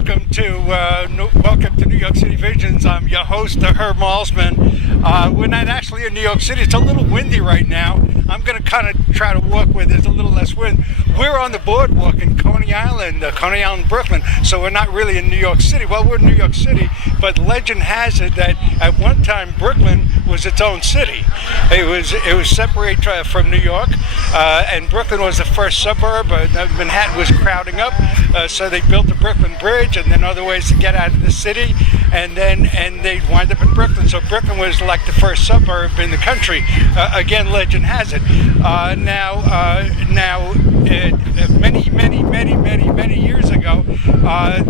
welcome to New York City Visions. I'm your host, Herb Malzman. We're not actually in New York City. It's a little windy right now. I'm going to kind of try to walk where there's a little less wind. We're on the boardwalk in Coney.Island, Coney.Island, Brooklyn, so we're not really in New York City. Well, we're in New York City, but legend has it that at one time Brooklyn was its own city. It was separated from New York, and Brooklyn was the first suburb. Manhattan was crowding up, so they built the Brooklyn Bridge and then other ways to get out of the city, and they wind up in Brooklyn. So Brooklyn was like the first suburb in the country. Again, legend has it. Many years ago,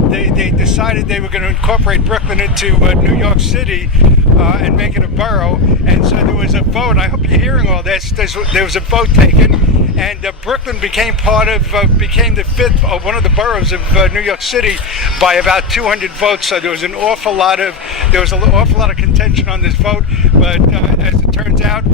they decided they were going to incorporate Brooklyn into New York City and make it a borough. And so there was a vote. I hope you're hearing all this. There was a vote taken, and Brooklyn became became the fifth one of the boroughs of New York City by about 200 votes. So there was an awful lot of contention on this vote. But as it turns out,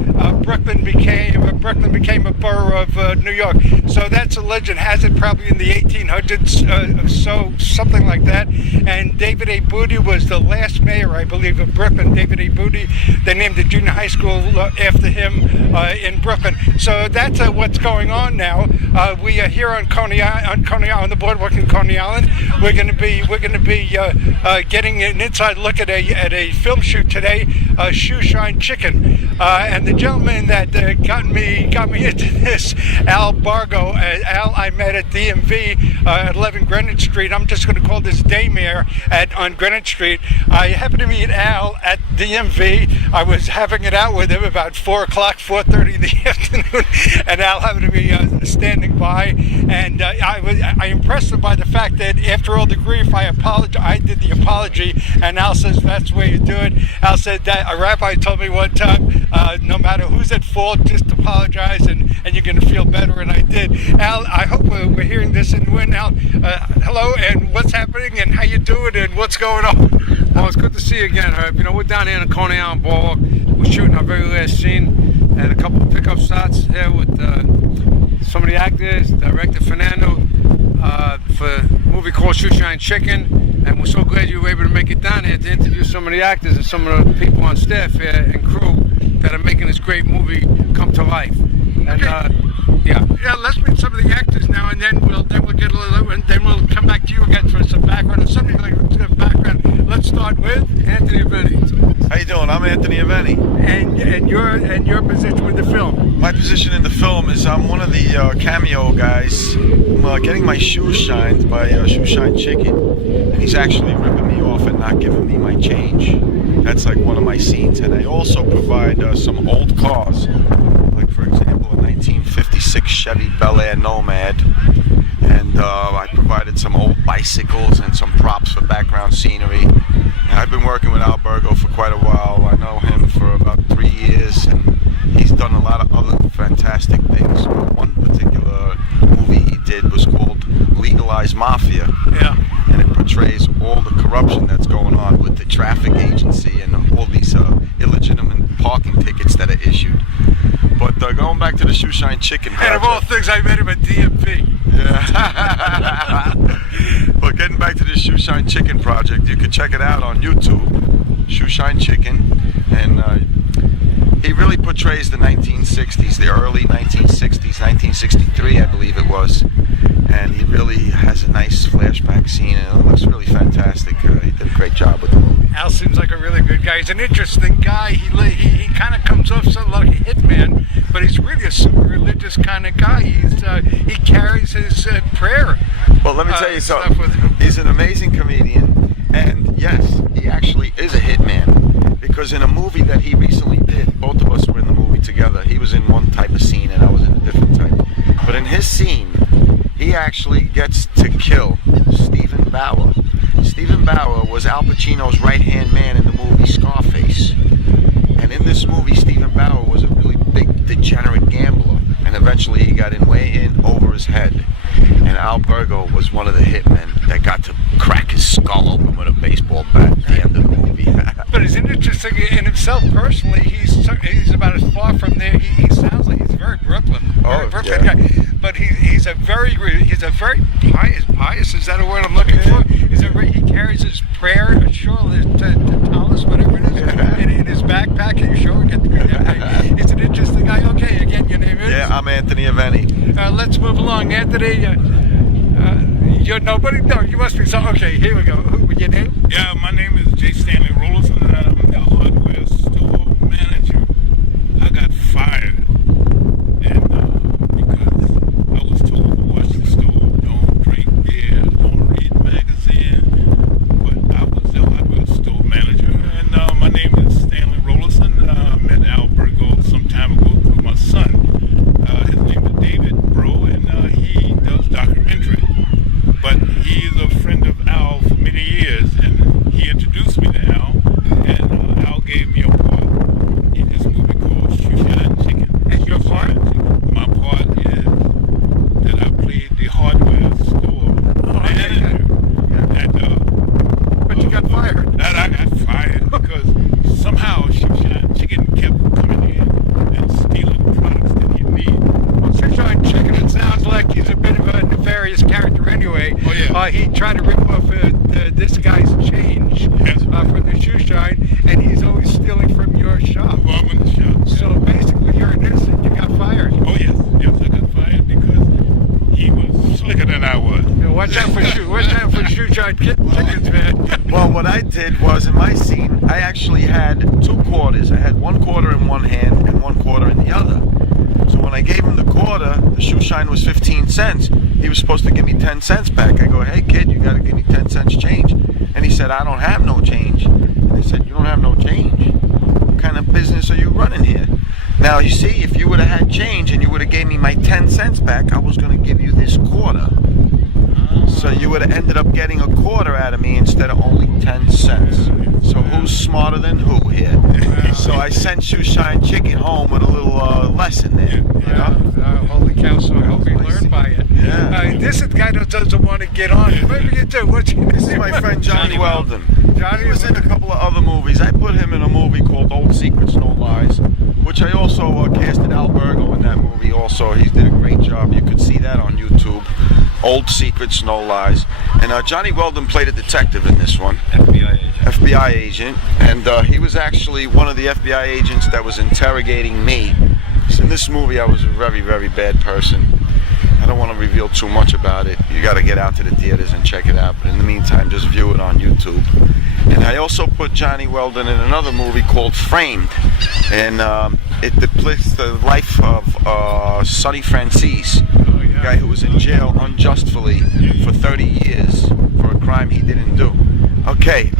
Brooklyn became a borough of New York. So that's a legend has it, probably in the 1800s, so something like that. And David A. Booty was the last mayor, I believe, of Brooklyn. David A. Booty. They named the junior high school after him in Brooklyn. So that's what's going on now. We are here on Coney on the boardwalk in Coney Island. We're going to be getting an inside look at a film shoot today, Shoe.Shine.Chicken, and the gentleman that got me into this, Al.Burgo. Al, I met at DMV at 11 Greenwich Street. I'm just going to call this Daymare on Greenwich Street. I happened to meet Al at DMV. I was having it out with him about 4:30 in the afternoon, and Al happened to be standing by, and I impressed him by the fact that after all the grief, I did the apology, and Al says that's the way you do it. Al said that a rabbi told me one time, no matter who's at fault, just apologize and you're going to feel better, and I did. Al, I hope we're hearing this and when Al, hello, and what's happening and how you doing and what's going on? Well, it's good to see you again, Herb. You know, we're down here in the Coney Island Boardwalk. We're shooting our very last scene and a couple of pickup shots here with some of the actors, director Fernando, for a movie called Shoe.Shine.Chicken. And we're so glad you were able to make it down here to interview some of the actors and some of the people on staff here and crew that are making this great movie come to life. And yeah, let's meet some of the actors now, and then we'll get a little, and then we'll come back to you again for some background or something like background. Let's start with Anthony Aveni. How you doing? I'm Anthony Aveni. And your position with the film? My position in the film is I'm one of the cameo guys. I'm getting my shoes shined by Shoe.Shine.Chicken, and he's actually ripping me off and not giving me my change. That's like one of my scenes, and I also provide some old cars, like for example a 1956 Chevy Bel Air Nomad, and I provided some old bicycles and some props for background scenery. And I've been working with Al.Burgo for quite a while. I know him for about 3 years, and he's done a lot of other fantastic things. One particular movie he did was called Legalized Mafia. Yeah. And it portrays all the corruption that's going on with the traffic agency and all these illegitimate parking tickets that are issued. But going back to the Shoe.Shine.Chicken project. And of all things, I met him at DMV. Yeah. But getting back to the Shoe.Shine.Chicken project, you can check it out on YouTube, Shoe.Shine.Chicken, and he really portrays the 1960s, the early 1960s, 1963 I believe it was, and he really has a nice flashback scene, and it looks really fantastic. He did a great job with the movie. Al seems like a really good guy. He's an interesting guy. He kind of comes off something like a hitman, but he's really a super religious kind of guy. He carries his prayer. Well, let me tell you something. He's an amazing comedian, and yes, he actually is a hitman, because in a movie that he recently did, both of us were in the movie together. He was in one type of scene and I was in a different type. But in his scene, he actually gets to kill Stephen Bauer. Stephen Bauer was Al Pacino's right-hand man in the movie Scarface. And in this movie, Stephen Bauer was a really big, degenerate gambler. And eventually he got way in over his head. And Al.Burgo was one of the hitmen that got to crack his skull open with a baseball bat at the end of the movie. But it's interesting in himself personally. He's about as far from there. He sounds like he's very Brooklyn guy. But he's a very pious. Is that a word I'm looking for? carries his prayer shawl to tell us whatever it is in his backpack. Are you sure? He's an interesting guy. Okay, again, your name is? Yeah, I'm Anthony Aveni. Let's move along, Anthony. You're nobody? No, you must be some. Okay, here we go. Your name? Yeah, my name is J. Stanley Rollerson, and I'm the hardware store manager. I got fired, and because I was told to watch the store, don't drink beer, don't read magazine. But I was the hardware store manager, and my name is Stanley Rollerson. I met Al.Burgo some time ago through my son. His name is David Bro, and he does documentary. But he is a friend of Al for many years, and he introduced me to Al, and Al gave me a part in this movie called Shoe.Shine.Chicken. And your part? My part is that I played the hardware store manager. But you got fired. That I got fired because somehow Shoe.Shine.Chicken kept coming in and stealing products that he needed. Well, Shoe.Shine.Chicken, it sounds like he's a bit of a nefarious character anyway. Oh, yeah. He tried to rip off this guy's change from the Shoe Shine, and he's always stealing from your shop. Well, I'm in the shop. So basically, you're an innocent. You got fired. Oh, yes, I got fired because he was slicker than I was. Watch out for Shoe.Shine.Chickens, man. Well, what I did was in my scene, I actually had 2 quarters. I had 1 quarter in one hand and 1 quarter in the other. So when I gave him the quarter, the shoe shine was 15 cents. He was supposed to give me 10 cents back. I go, hey kid, you gotta give me 10 cents change. And he said, I don't have no change. And I said, you don't have no change? What kind of business are you running here? Now you see, if you would have had change and you would have gave me my 10 cents back, I was gonna give you this quarter. So you would have ended up getting a quarter out of me instead of only 10 cents. So who's smarter than who here? So I sent Shoe.Shine.Chicken home with a little lesson there. You know? Holy cow, so I hope you learn by it. Yeah. This is the guy that doesn't want to get on. Maybe you do. What's your name? This is my friend Johnny Weldon. Johnny He was in a couple of other movies. I put him in a movie called Old Secrets, No Lies, which I also casted Al.Burgo in that movie also. He did a great job. You could see that on YouTube. Old Secrets, No Lies. And Johnny Weldon played a detective in this one. FBI agent. And he was actually one of the FBI agents that was interrogating me. So in this movie, I was a very, very bad person. I don't want to reveal too much about it. You got to get out to the theaters and check it out. But in the meantime, just view it on YouTube. And I also put Johnny Weldon in another movie called Framed. And it depicts the life of Sonny Francis, a guy who was in jail unjustly for 30 years for a crime he didn't do. Okay,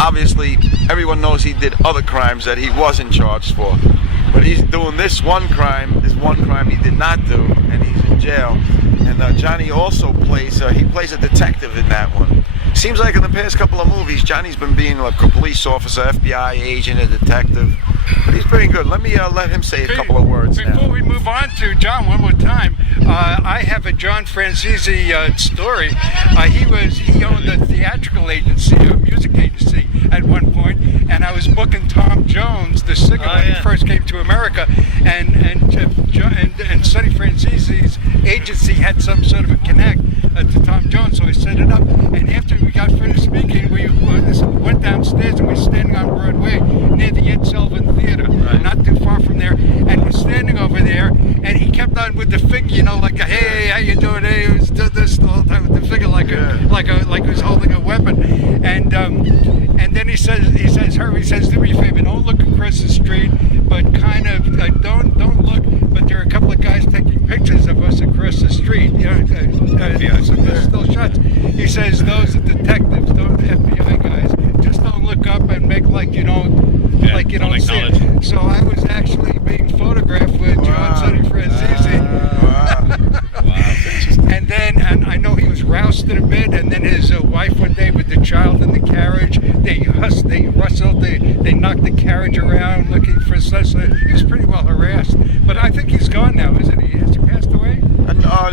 obviously everyone knows he did other crimes that he wasn't charged for. But he's doing this one crime he did not do, and he's in jail. And Johnny also plays a detective in that one. Seems like in the past couple of movies, Johnny's been being like a police officer, FBI agent, a detective. But he's pretty good. Let me let him say a couple of words now. Before we move on to John one more time, I have a John Francisi story. He owned a theatrical agency, a music agency at one point, and I was booking Tom Jones, the singer, when he first came to America, and Sonny Francisi's agency had some sort of a connect to Tom Jones, so I set it up. And after we got finished speaking, we went downstairs and we were standing on Broadway near the Ed Sullivan Theater, not too far from there, and we're standing over there, and he kept on with the finger, you know, like a, hey, how you doing? Hey, he was doing this the whole time with the finger, like he was holding a weapon, and then he says, Herb, he says, do me a favor, don't look across the street, but kind of don't look, but there are a couple of guys taking pictures of us across the street, you know, still shots. He says, those are detectives, those are FBI guys, just don't look up and make like you don't see it. So I was actually being photographed with John Sonny Francisi. And then I know he was rousted a bit, and then his wife one day with the child in the carriage, they rustled, they knocked the carriage around looking for such. He was pretty well harassed, but I think he's gone now, isn't he? Has he passed away?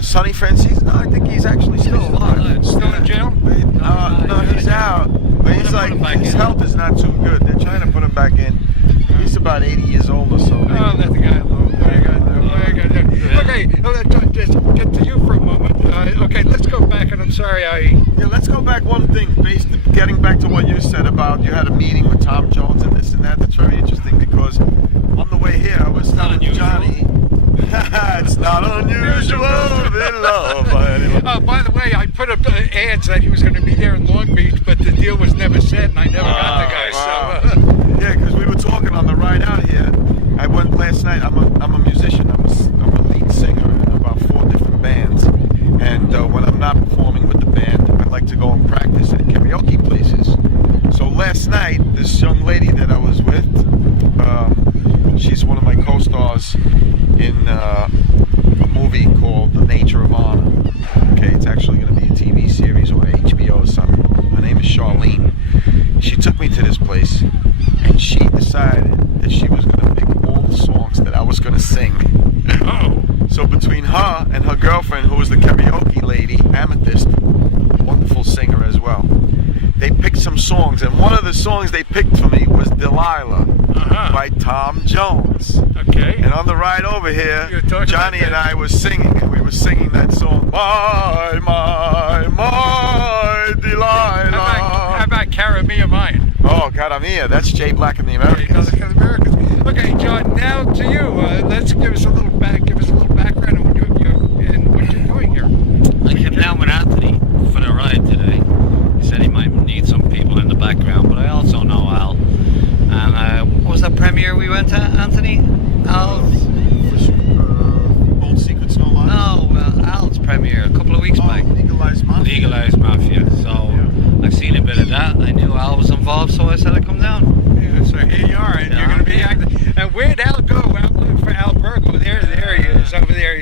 Sonny Francis? No, I think he's actually still alive. Still in jail? No, he's out. But he's like, his health is not too good. They're trying to put him back in. He's about 80 years old or so. Oh, let the guy alone. What are you going to do? Okay, let's get to you for a moment. Okay, let's go back, and I'm sorry Yeah, let's go back back one thing, getting back to what you said about you had a meeting with Tom Jones and this and that. That's very interesting because on the way here I was telling Johnny, it's not unusual to be loved by anyone. Oh, by the way, I put up ads that he was going to be there in Long Beach, but the deal was never set, and I never got the guy. Wow. So, yeah, because we were talking on the ride out here. I went last night. I'm a musician. I'm a lead singer in about 4 different bands. And when I'm not performing with the band, I like to go and practice at karaoke places. So last night, this young lady that I was with, she's one of my co-stars in a movie called The Nature of Honor. Okay, it's actually going to be a TV series or HBO or something. Her name is Charlene. She took me to this place, and she decided that she was going to pick all the songs that I was going to sing. oh, So between her and her girlfriend, who was the karaoke lady, Amethyst, wonderful singer as well, they picked some songs, and one of the songs they picked for me was Delilah by Tom Jones. okay. And on the ride over here, You were talking Johnny about and that. I was singing, and we were singing that song, my Delilah. How about Cara Mia Mine? Oh, Caramia, that's Jay Black and the Americans. Okay, John. Now to you. Let's give us a little background on what you're doing here. I came down with Anthony for the ride today. He said he might need some people in the background, but I also know Al. And what was that premiere we went to, Anthony? Al's? Old Secrets No Lies. No, Al's premiere a couple of weeks back. Legalized Mafia. Legalized Mafia. So I've seen a bit of that. I knew Al was involved, so I said I'd come down. Yeah, so here you are, and you're going to be acting. And where'd Al go? I'm looking for Al.Burgo. There he is, over there.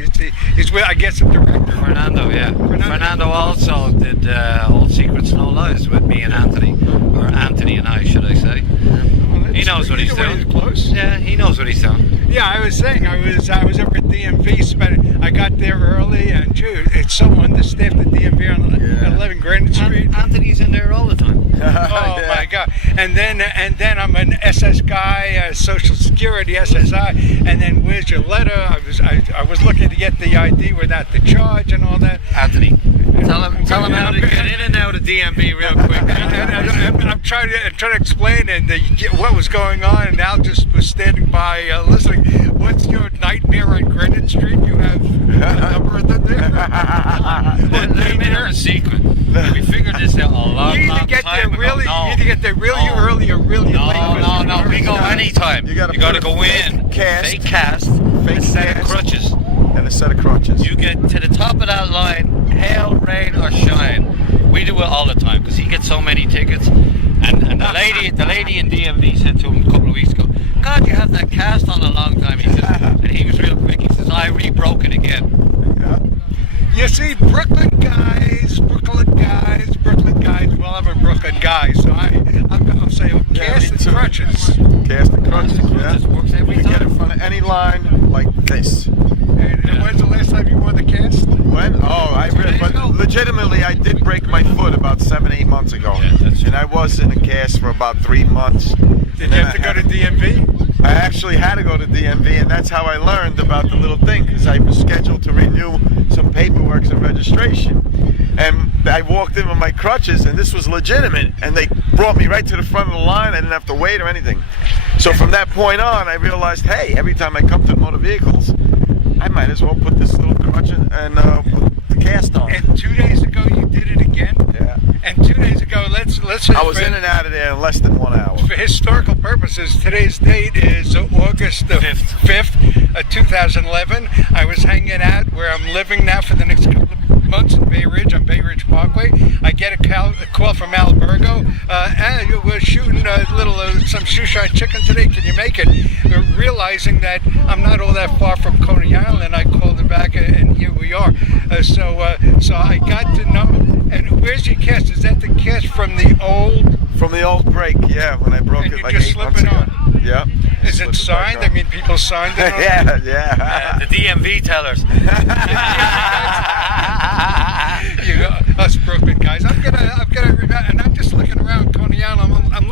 He's with, I guess, the director. Fernando, yeah. Fernando also did Old Secrets No Lies with me and Anthony. Or Anthony and I, should I say. He knows what he's doing. Close. Yeah, he knows what he's doing. Yeah, I was saying, I was over at DMV. I got there early, and dude, it's so understaffed at DMV on 11 Granite Street. Anthony's in there all the time. Oh my God! And then I'm an SS guy, Social Security SSI. And then where's your letter? I was looking to get the ID without the charge and all that. Anthony, tell him how to get in and out of DMV real quick. I'm trying to explain what was going on, and Al just was standing by listening. What's your nightmare on Granite Street? You have a number of them there. Let me know a secret. We figured this out a long You time either get there ago. really, No. you either get there really early or really late. No, we go anytime. You gotta go put a in, cast. fake cast, Fake a set cast. of crutches. And a set of crutches. You get to the top of that line, hail, rain or shine. We do it all the time because he gets so many tickets. And the lady in DMV said to him a couple of weeks ago, God, you have that cast on a long time. He says, and he was real quick. He says, I rebroke it again. Yeah. You see, Brooklyn guys. Well, I'm a Brooklyn guy, so I'll say cast me the too. crutches. Cast the crutches, yeah. This works every You get in time. front of any line like this. And when's the last time you wore the cast? When? Oh, but legitimately, I did break my foot about 7-8 months ago. Yeah, that's and I was in a cast for about 3 months. Did you have to go to DMV? I actually had to go to DMV, and that's how I learned about the little thing, because I was scheduled to renew some paperwork and registration. And I walked in with my crutches, and this was legitimate, and they brought me right to the front of the line. I didn't have to wait or anything. So from that point on, I realized, hey, every time I come to motor vehicles, I might as well put this little crutch and put the cast on. And 2 days ago you did it again. Yeah. And 2 days ago, let's. I was in and out of there in less than 1 hour. For historical purposes, today's date is August the 5th, 2011. I was hanging out where I'm living now for the next couple of months in Bay Ridge, on Bay Ridge Parkway. I get a call from Al.Burgo. We're shooting some Shoe.Shine.Chicken today. Can you make it? Realizing that I'm not all that far from Coney.Island, I called him back, and here we are. So I got to know. And where's your cast? Is that the cast from the old? From the old break, yeah, when I broke And it you like just 8 slip months it ago. on? Yeah. Is it signed? I mean, people signed it on? Yeah. The DMV tellers. Us Brooklyn guys. I'm gonna, and I'm just looking around Coney.Island. I'm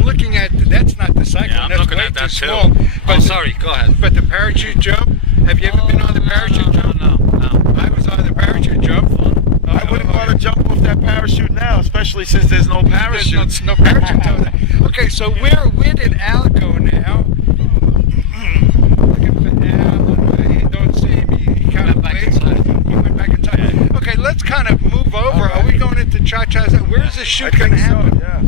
looking at. That's not the cyclone. Yeah, I'm that's looking way at that too too. small. But Oh, sorry, go ahead. But the parachute jump. Have you ever been on the parachute jump? No. I was on the parachute jump. I wouldn't want to jump off that parachute now, especially since there's no parachutes. No parachute over there. Okay, so where did Al go now? Looking for Al. You don't see him. He kind of back inside. He went back inside. Okay, let's kind of move over. Are we going into Cha-Cha's? Where's the shoot going to happen? Yeah.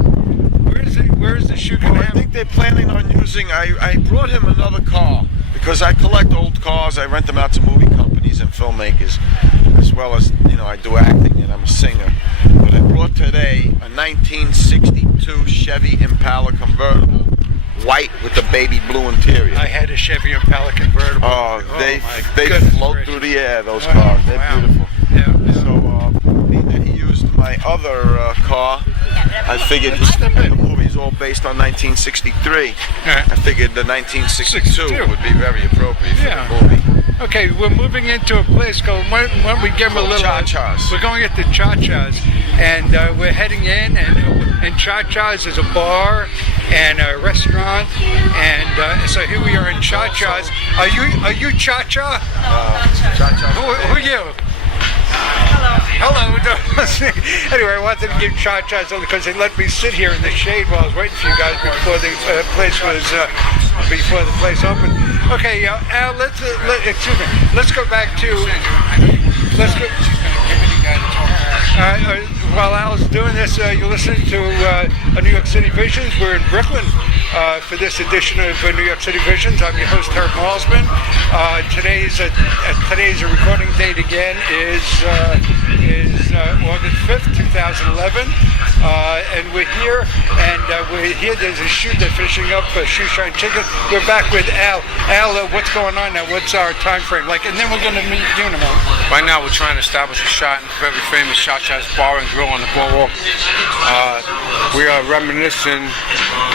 Where's the shoot going to Well, I happen? think they're planning on using. I brought him another car because I collect old cars. I rent them out to movie companies and filmmakers, as well as I do acting and I'm a singer. But I brought today a 1962 Chevy Impala convertible, white with the baby blue interior. I had a Chevy Impala convertible. Oh, they goodness float gracious. through the air. Those cars, they're Wow. beautiful. Yeah. So being that he used my other car, I figured the movie's all based on 1963. Yeah. I figured the 1962 62. would be very appropriate for Yeah. the movie. Okay, we're moving into a place called, why don't we give them a little... Cha-Cha's. We're going into Cha-Cha's, and we're heading in, and Cha-Cha's is a bar and a restaurant, and so here we are in Cha-Cha's. Are you Cha-Cha? Cha-Cha's. Who are you? Hello. Anyway, I wanted to give Cha-Cha's because they let me sit here in the shade while I was waiting for you guys before the place opened. Okay, Al, excuse me. Let's go back to. Let's go. While Al's doing this, you're listening to New York City Visions. We're in Brooklyn for this edition of New York City Visions. I'm your host, Herb Malzman. Today's recording date again is August 5th, 2011. And we're here, there's a shoot that's finishing up for Shoe.Shine.Chicken. We're back with Al. Al, what's going on now? What's our time frame like? And then we're going to meet you in a moment. Right now, we're trying to establish a shot in the very famous Cha-Cha's Bar and Grill on the boardwalk. We are reminiscing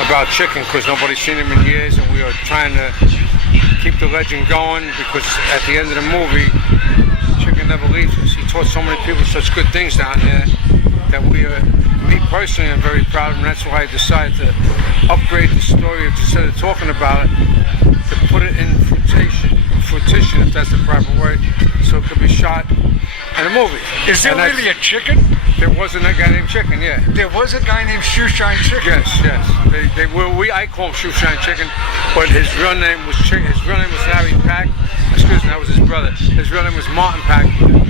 about chicken because nobody's seen him in years, and we are trying to keep the legend going because at the end of the movie, Chicken never leaves us. He taught so many people such good things down there that me personally, I'm very proud of him. That's why I decided to upgrade the story instead of talking about it, to put it in fruition, if that's the proper word, so it could be shot in a movie. Is there really a chicken? There wasn't a guy named Chicken, yeah. There was a guy named Shoe.Shine.Chicken. Yes. I call him Shoe.Shine.Chicken, but his real name was Harry Pack. Excuse me, that was his brother. His real name was Martin Pack.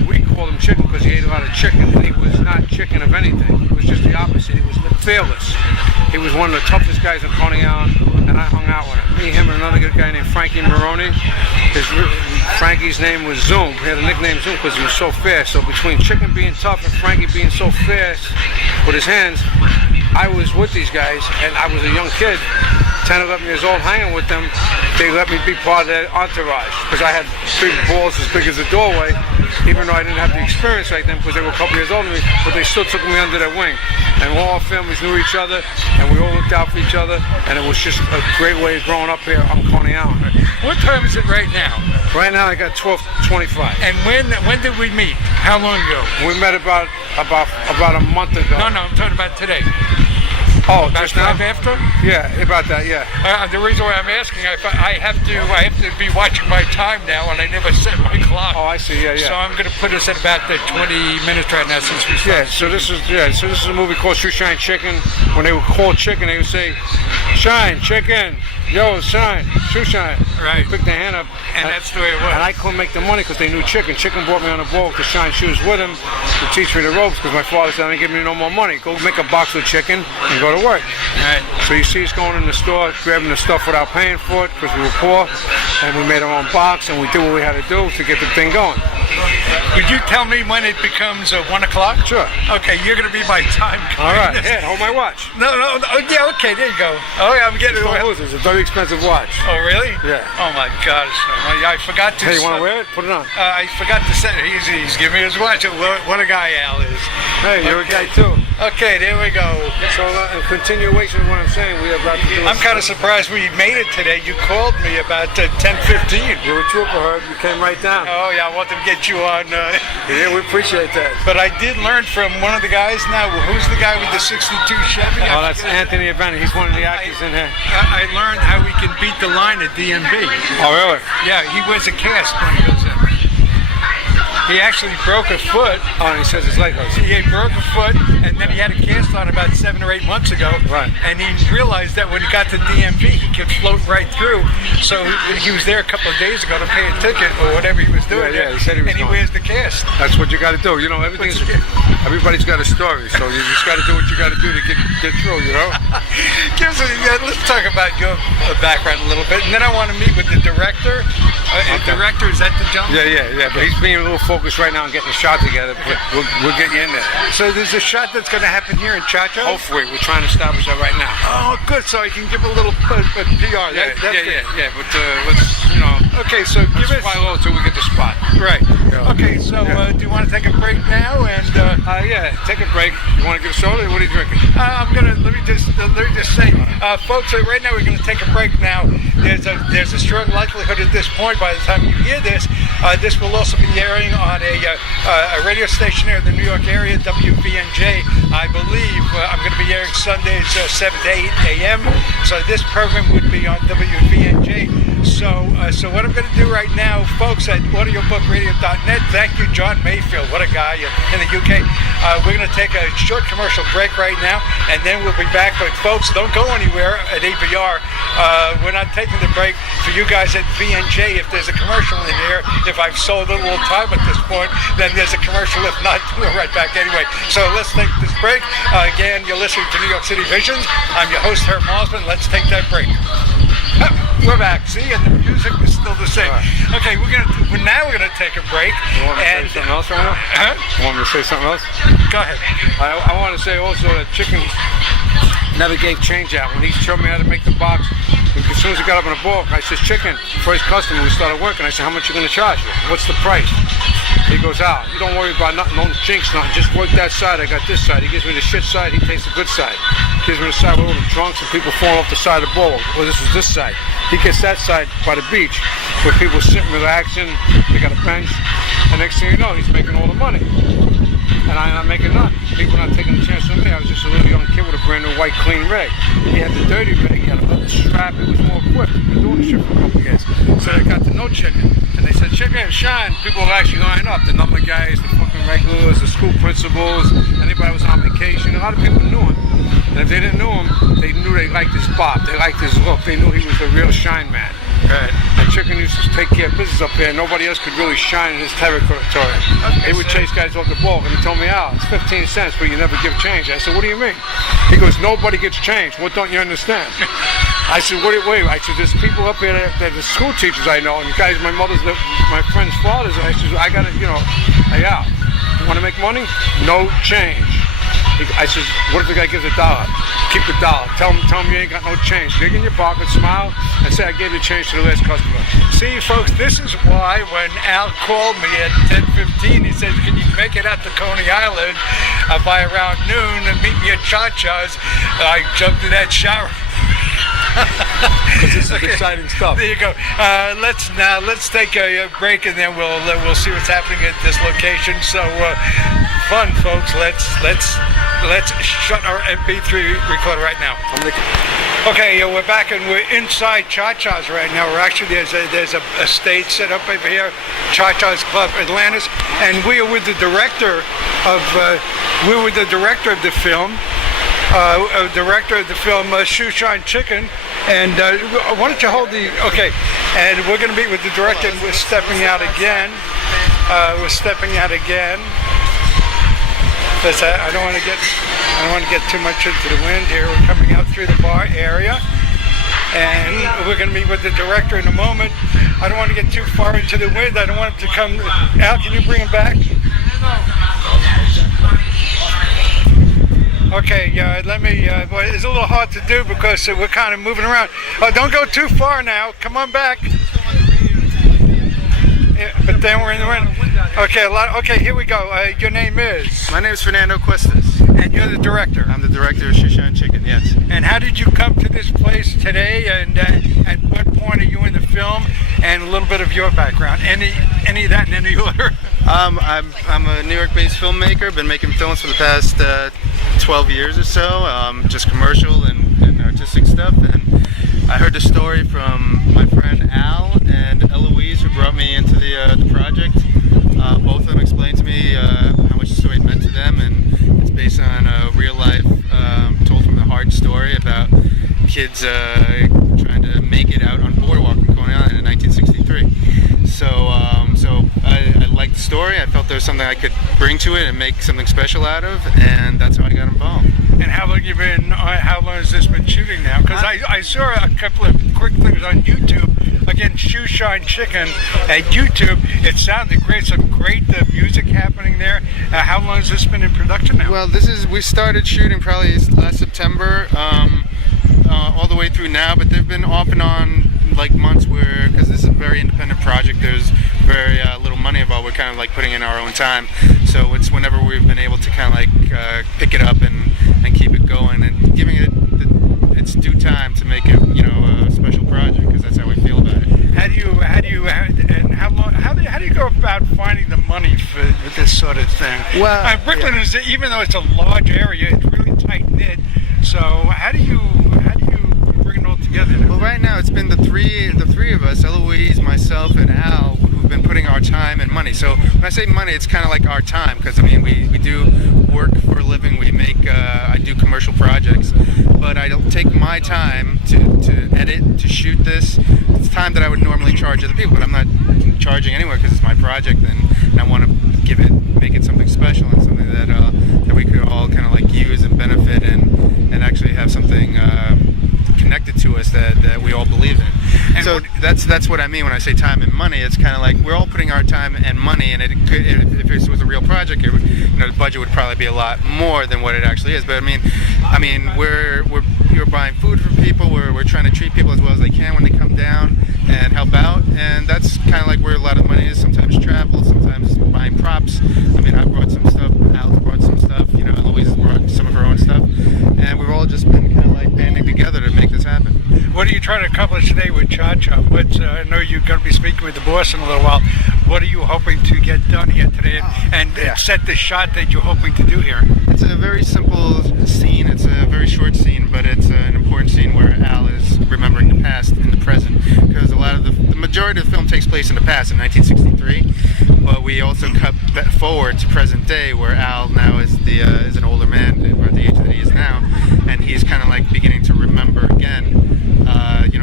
We called him Chicken because he ate a lot of chicken, and he was not chicken of anything. He was just the opposite. He was fearless. He was one of the toughest guys in Coney.Island, and I hung out with him. Me, him, and another good guy named Frankie Maroney. Frankie's name was Zoom. He had a nickname Zoom because he was so fast. So between Chicken being tough and Frankie being so fast with his hands, I was with these guys, and I was a young kid, 10, 11 years old, hanging with them. They let me be part of their entourage because I had big balls as big as a doorway, even though I didn't have the experience like them because they were a couple years older than me, but they still took me under their wing. And all our families knew each other, and we all looked out for each other, and it was just a great way of growing up here on Coney.Island. What time is it right now? Right now I got 12:25. And when did we meet? How long ago? We met about a month ago. No, I'm talking about today. Oh, About just now? 5 after? Yeah, about that, yeah. The reason why I'm asking, I have to be watching my time now, and I never set my clock. Oh, I see, yeah. So I'm going to put us at about the 20 minutes right now since we started. So this is a movie called Shoe.Shine.Chicken. When they would call chicken, they would say, "Shine, chicken, yo, shine, shoe shine." Right. Pick their hand up, And that's the way it was. And I couldn't make the money because they knew Chicken. Chicken brought me on the boat to shine shoes with him to teach me the ropes because my father said, "I didn't give me no more money. Go make a box with chicken and go to work." Right. So you see us going in the store, grabbing the stuff without paying for it because we were poor, and we made our own box and we did what we had to do to get the thing going. Would you tell me when it becomes 1 o'clock? Sure. Okay, you're going to be my time. All right, here, hold my watch. No, yeah, okay, there you go. Oh, yeah, I'm getting Don't lose it. It's a very expensive watch. Oh, really? Yeah. Oh, my God. I forgot to... Hey, you want to wear it? Put it on. I forgot to set it. He's giving me his watch. What a guy Al is. Hey, you're a guy too. Okay, there we go. So in continuation of what I'm saying, we are about to do... I'm kind of surprised we made it today. You called me about 10:15. You're a trooper, Herb. You came right down. Oh, yeah, I wanted to get you on... Yeah, we appreciate that. But I did learn from one of the guys now. Who's the guy with the 62 Chevy? Oh, that's Anthony Avena. He's one of the actors in here. I learned how we can beat the line at DMV. Oh, really? Yeah, he wears a cast when he goes in. he actually broke a foot. Oh, and he says his leg hurts. He broke a foot, and then he had a cast on about 7 or 8 months ago. Right. And he realized that when he got to DMV, he could float right through. So he was there a couple of days ago to pay a ticket or whatever he was doing. Yeah, he said he was and he going. wears the cast. That's what you got to do. You know, everybody's got a story, so you just got to do what you got to do to get through. You know. Let's talk about your background a little bit, and then I want to meet with the director. Director, is that the gentleman? Yeah. But he's being a little focused right now on getting a shot together. But we'll get you in there. So there's a shot that's going to happen here in Cha-Cha? Hopefully, we're trying to establish that right now. Oh, good. So I can give a little PR. Yeah. But let's, Okay, so give us. Fly low until we get the spot. Right. Okay, so do you want to take a break now? And yeah, take a break. You want to get a soda? What are you drinking? Let me just say, folks. Right now we're going to take a break. Now there's a strong likelihood at this point, by the time you hear this, this will also be airing on a radio station here in the New York area, WVNJ. I believe I'm going to be airing Sundays 7 to 8 a.m. So this program would be on WVNJ. So what I'm going to do right now, folks, at audiobookradio.net, thank you, John Mayfield. What a guy in the UK. We're going to take a short commercial break right now, and then we'll be back. But folks, don't go anywhere at ABR. We're not taking the break for you guys at VNJ. If there's a commercial in here, if I've sold a little time at this point, then there's a commercial. If not, we're right back anyway. So let's take this break. Again, you're listening to New York City Visions. I'm your host, Herb Malsman. Let's take that break. We're back. See, and the music is still the same. Right. Okay, we're gonna take a break. You want me to say something else right now? Huh? You want me to say something else? Go ahead. I want to say also that Chicken never gave change out. When he showed me how to make the box, as soon as he got up in the book, I said, Chicken, first customer, we started working. I said, how much you gonna charge you? What's the price? He goes, Al, you don't worry about nothing, no jinx, nothing. Just work that side. I got this side. He gives me the shit side. He takes the good side. He gives me the side with all the drunks and people falling off the side of the bowl. Well, this was this side. He gets that side by the beach where people sitting, relaxing. They got a bench. And next thing you know, he's making all the money. And I'm not making none. People not taking a chance on me. I was just a little young kid with a brand new white clean rig. He had the dirty rig. He had a strap. It was more equipped. We've been doing this shit for a couple of years. So they got to know Chicken. And they said, Shoe.Shine. People would actually line up. The number guys, the fucking regulars, the school principals, anybody was on vacation. A lot of people knew him. And if they didn't know him, they knew they liked his bop. They liked his look. They knew he was a real shine man. Right. And Chicken used to take care of business up there. Nobody else could really shine in his territory. He would chase guys off the ball. And he told me, Al, it's 15 cents, but you never give change. I said, what do you mean? He goes, nobody gets change. What don't you understand? I said, wait. I said, there's people up here that the school teachers I know, and you guys, my friend's fathers. I said, I got to, hey, Al, you want to make money? No change. I said, what if the guy gives $1? Keep the dollar. Tell him you ain't got no change. Dig in your pocket, smile, and say, I gave you change to the last customer. See, folks, this is why when Al called me at 10:15, he said, can you make it out to Coney.Island by around noon and meet me at Cha-Cha's? I jumped in that shower. Because this is exciting stuff. There you go. Let's take a break, and then we'll see what's happening at this location. So fun, folks. Let's shut our MP3 recorder right now. Okay, we're back and we're inside Cha-Cha's right now. We're actually there's a stage set up over here, Cha-Cha's Club Atlantis, and we are with the director of the film. Director of the film Shoe.Shine.Chicken, and why don't you hold the and we're going to meet with the director, and we're stepping out again. Because I don't want to get too much into the wind here. We're coming out through the bar area, and we're going to meet with the director in a moment. I don't want to get too far into the wind. I don't want him to come. Al, can you bring him back? Okay, let me, it's a little hard to do because we're kind of moving around. Don't go too far now. Come on back. Yeah, but then we're in the wind. Okay, here we go. Your name is? My name is Fernando Cuestas. And you're the director? I'm the director of Shoe.Shine.Chicken, yes. And how did you come to this place today? And at what point are you in the film? And a little bit of your background. Any of that in any order? I'm a New York-based filmmaker. Been making films for the past 12 years or so. Just commercial and artistic stuff. And I heard the story from my friend Al and Eloise, who brought me into the project. Both of them explained to me how much the story meant to them, and it's based on a real life, told from the heart story about kids trying to make it out on boardwalk in Coney Island in 1963. So I liked the story. I felt there was something I could bring to it and make something special out of, and that's how I got involved. And how long has this been shooting now? Because I saw a couple of quick things on YouTube. Again, Shoe.Shine.Chicken at YouTube. It sounded great. Some great music happening there. How long has this been in production now? Well, we started shooting probably last September, all the way through now. But they've been off and on like months where, because this is a very independent project, there's very little money involved. We're kind of like putting in our own time. So it's whenever we've been able to kind of like pick it up and keep it going and giving it its due time to make it, a special project, because that's how we feel about it. How do you go about finding the money for this sort of thing? Well, Brooklyn is, even though it's a large area, it's really tight knit. So how do you bring it all together now? Well, right now it's been the three of us, Eloise, myself, and Al, who've been putting our time and money. So when I say money, it's kind of like our time, because I mean we do work for a living. We make I do commercial projects, but I don't take my time to edit, to shoot this. It's time that I would normally charge other people, but I'm not charging anywhere because it's my project, and I want to make it something special and something that we could all kind of like use and benefit and actually have something connected to us that we all believe in. And so that's what I mean when I say time and money. It's kind of like we're all putting our time and money, and if this was a real project, the budget would probably be a lot more than what it actually is. But I mean, we're buying food for people. We're trying to treat people as well as they can when they come down and help out, and that's kind of like where a lot of money is. Sometimes travel, sometimes buying props. I mean, I brought some stuff. Al brought some stuff. Eloise brought some of her own stuff, and we've all just been kind of like banding together to make this happen. What are you trying to accomplish today with Cha-Cha? I know you're going to be speaking with the boss in a little while. What are you hoping to get done here today and set the shot that you're hoping to do here? It's a very simple scene. It's a very short scene, but it's an important scene where Al is remembering the past in the present, because a lot of the majority of the film takes place in the past in 1963, but we also cut forward to present day where Al now is an older man, at the age that he is now, and he's kind of like beginning to remember again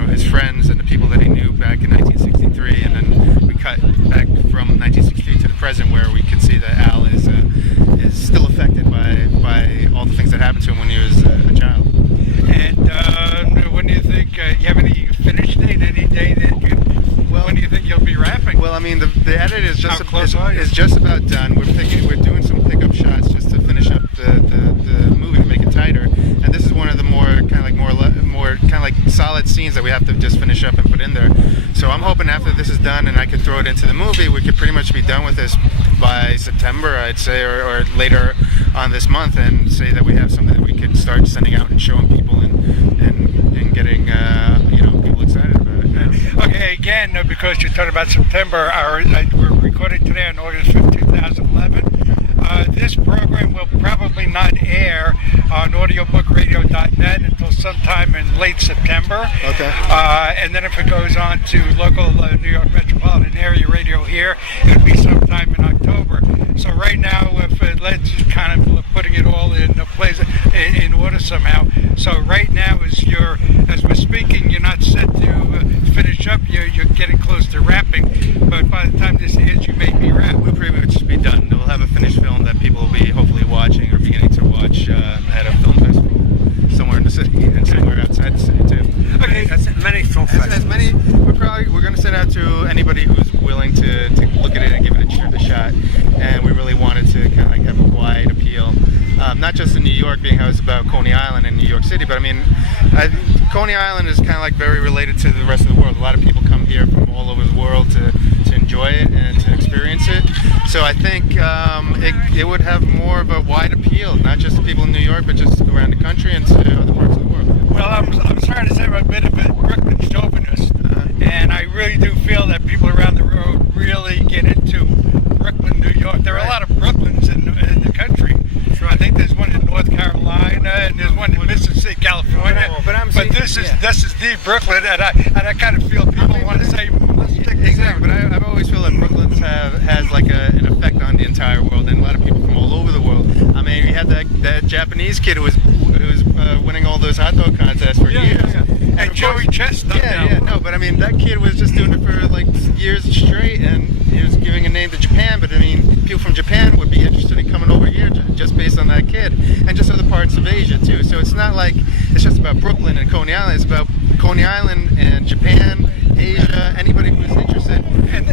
his friends and the people that he knew back in 1963, and then we cut back from 1963 to the present where we can see that Al is still affected by all the things that happened to him when he was a child. And when do you think you have any finish date? Any day that when do you think you'll be wrapping? Well, I mean, the edit is just about done. We're doing some pickup shots just to finish up the movie to make it tighter. And this is one of the more solid scenes that we have to just finish up and put in there. So I'm hoping after this is done and I could throw it into the movie, we could pretty much be done with this by September, I'd say, or later on this month, and say that we have something that we could start sending out and showing people and getting people excited about it. Okay, again, because you're talking about September, we're recording today on August 5th, 2011. This program will probably not air on audiobookradio.net until sometime in late September. Okay. And then if it goes on to local New York metropolitan area radio here, it'll be sometime in October. So right now, let's just kind of putting it all in place in order somehow. So right now, as we're speaking, you're not set to finish up. You're getting close to wrapping. But by the time this airs, you may be wrapped. We'll pretty much be done. We'll have a finished film that people will be hopefully watching or beginning to watch at a film festival somewhere in the city and somewhere outside the city too. Okay, that's many film festivals. We're going to send out to anybody who's willing to look at it and give it a shot. And we really wanted to kind of like have a wide appeal, not just in New York, being how it's about Coney Island in New York City, but I mean, Coney Island is kind of like very related to the rest of the world. A lot of people come here from all over the world to enjoy it and to experience it. So I think it would have more of a wide appeal, not just to people in New York, but just around the country and to other parts of the world. Well, I'm sorry to say I'm a bit of a Brooklyn chauvinist, and I really do feel that people around the road really get into Brooklyn, New York. There are a lot of Brooklyns in the country. I think there's one in North Carolina, and there's one in Mississippi, California. But this is the Brooklyn, and I kind of feel people want to say, let's stick this Exactly, but I've always felt that Brooklyn has like an effect on the entire world, and a lot of people from all over the world. I mean, we had that Japanese kid who was winning all those hot dog contests for years. And Joey Chestnut. No, but I mean, that kid was just doing it for like years straight, and he was giving a name to Japan. But I mean, people from Japan would be interested in coming over here just based on that kid, and just other parts of Asia too. So it's not like it's just about Brooklyn and Coney Island. It's about Coney Island and Japan, Asia, anybody who's interested. And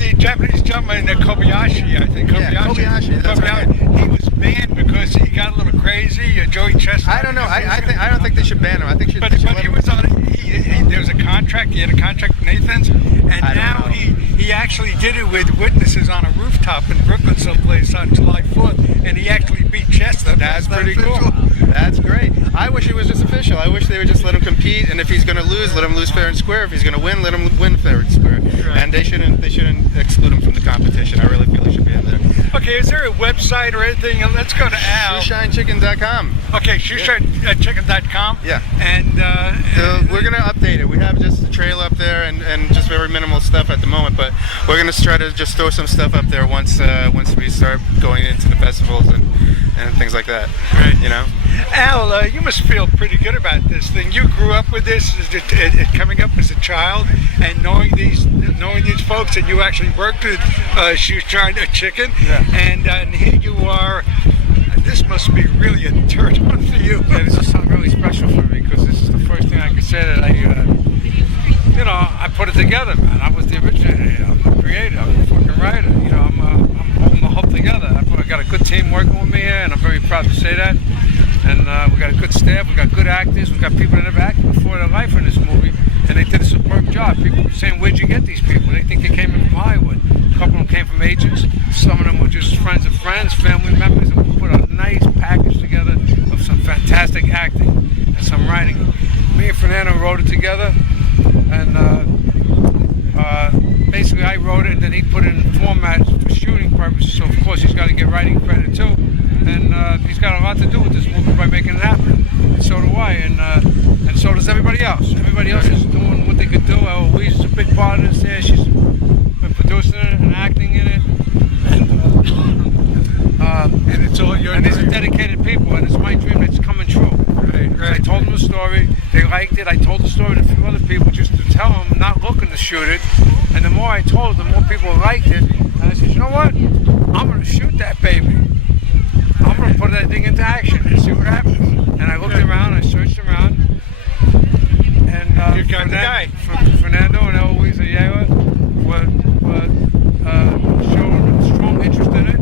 the Japanese gentleman, Kobayashi, I think. Kobayashi, that's right. He was banned because he got a little crazy. Joey Chestnut. I don't know. I don't think they should ban him. I think But he was on. There was a contract. He had a contract with Nathan's, and now he actually did it with witnesses on a rooftop in Brooklyn, someplace on July 4th, and he actually beat Chestnut. That's pretty cool. That's great. I wish it was just official. I wish they would just let him compete, and if he's going to lose, let him lose fair and square. If he's going to win, let him win fair and square. Right. And they shouldn't exclude him from the competition. I really feel he should be in there. Okay, is there a website or anything? Let's go to Al. Shoe.Shine.Chicken.com. Okay, Shoe.Shine.Chicken.com. Yeah. And we're going to update it. We have just the trail up there and just very minimal stuff at the moment, but we're going to try to just throw some stuff up there once we start going into the festivals and things like that. Right. You know? Al, you must feel pretty good about this thing. You grew up with this, coming up as a child, and knowing these folks, and you actually worked with Shoe.Shine.Chicken, and here you are. This must be really a turn on for you. Yeah, this is something really special for me because this is the first thing I could say that I put it together, man. I was the originator. I'm the creator. I'm the fucking writer. I'm holding the whole together. I got a good team working with me here, and I'm very proud to say that. And we got a good staff. We got good actors. We got people that never acted before in their life in this movie, and they did a superb job. People were saying, "Where'd you get these people?" They think they came in from Hollywood. A couple of them came from agents. Some of them were just friends of friends, family members, and we put a nice package together of some fantastic acting and some writing. Me and Fernando wrote it together, and basically I wrote it, and then he put it in format for shooting purposes. So of course he's got to get writing credit too, and he's got a lot to do with this movie by making it happen. And so do I, and so does everybody else. Everybody else is doing what they could do. Eloise is a big part of this here. She's been producing it and acting in it. And it's all your and these are dedicated people, and it's my dream that's coming true. Right. I told them the story, they liked it. I told the story to a few other people just to tell them, not looking to shoot it. And the more I told, the more people liked it. And I said, you know what? I'm going to shoot that baby. I'm going to put that thing into action and see what happens. And I looked around, I searched around, and you got the guy. Fernando and Eloise were showing strong interest in it.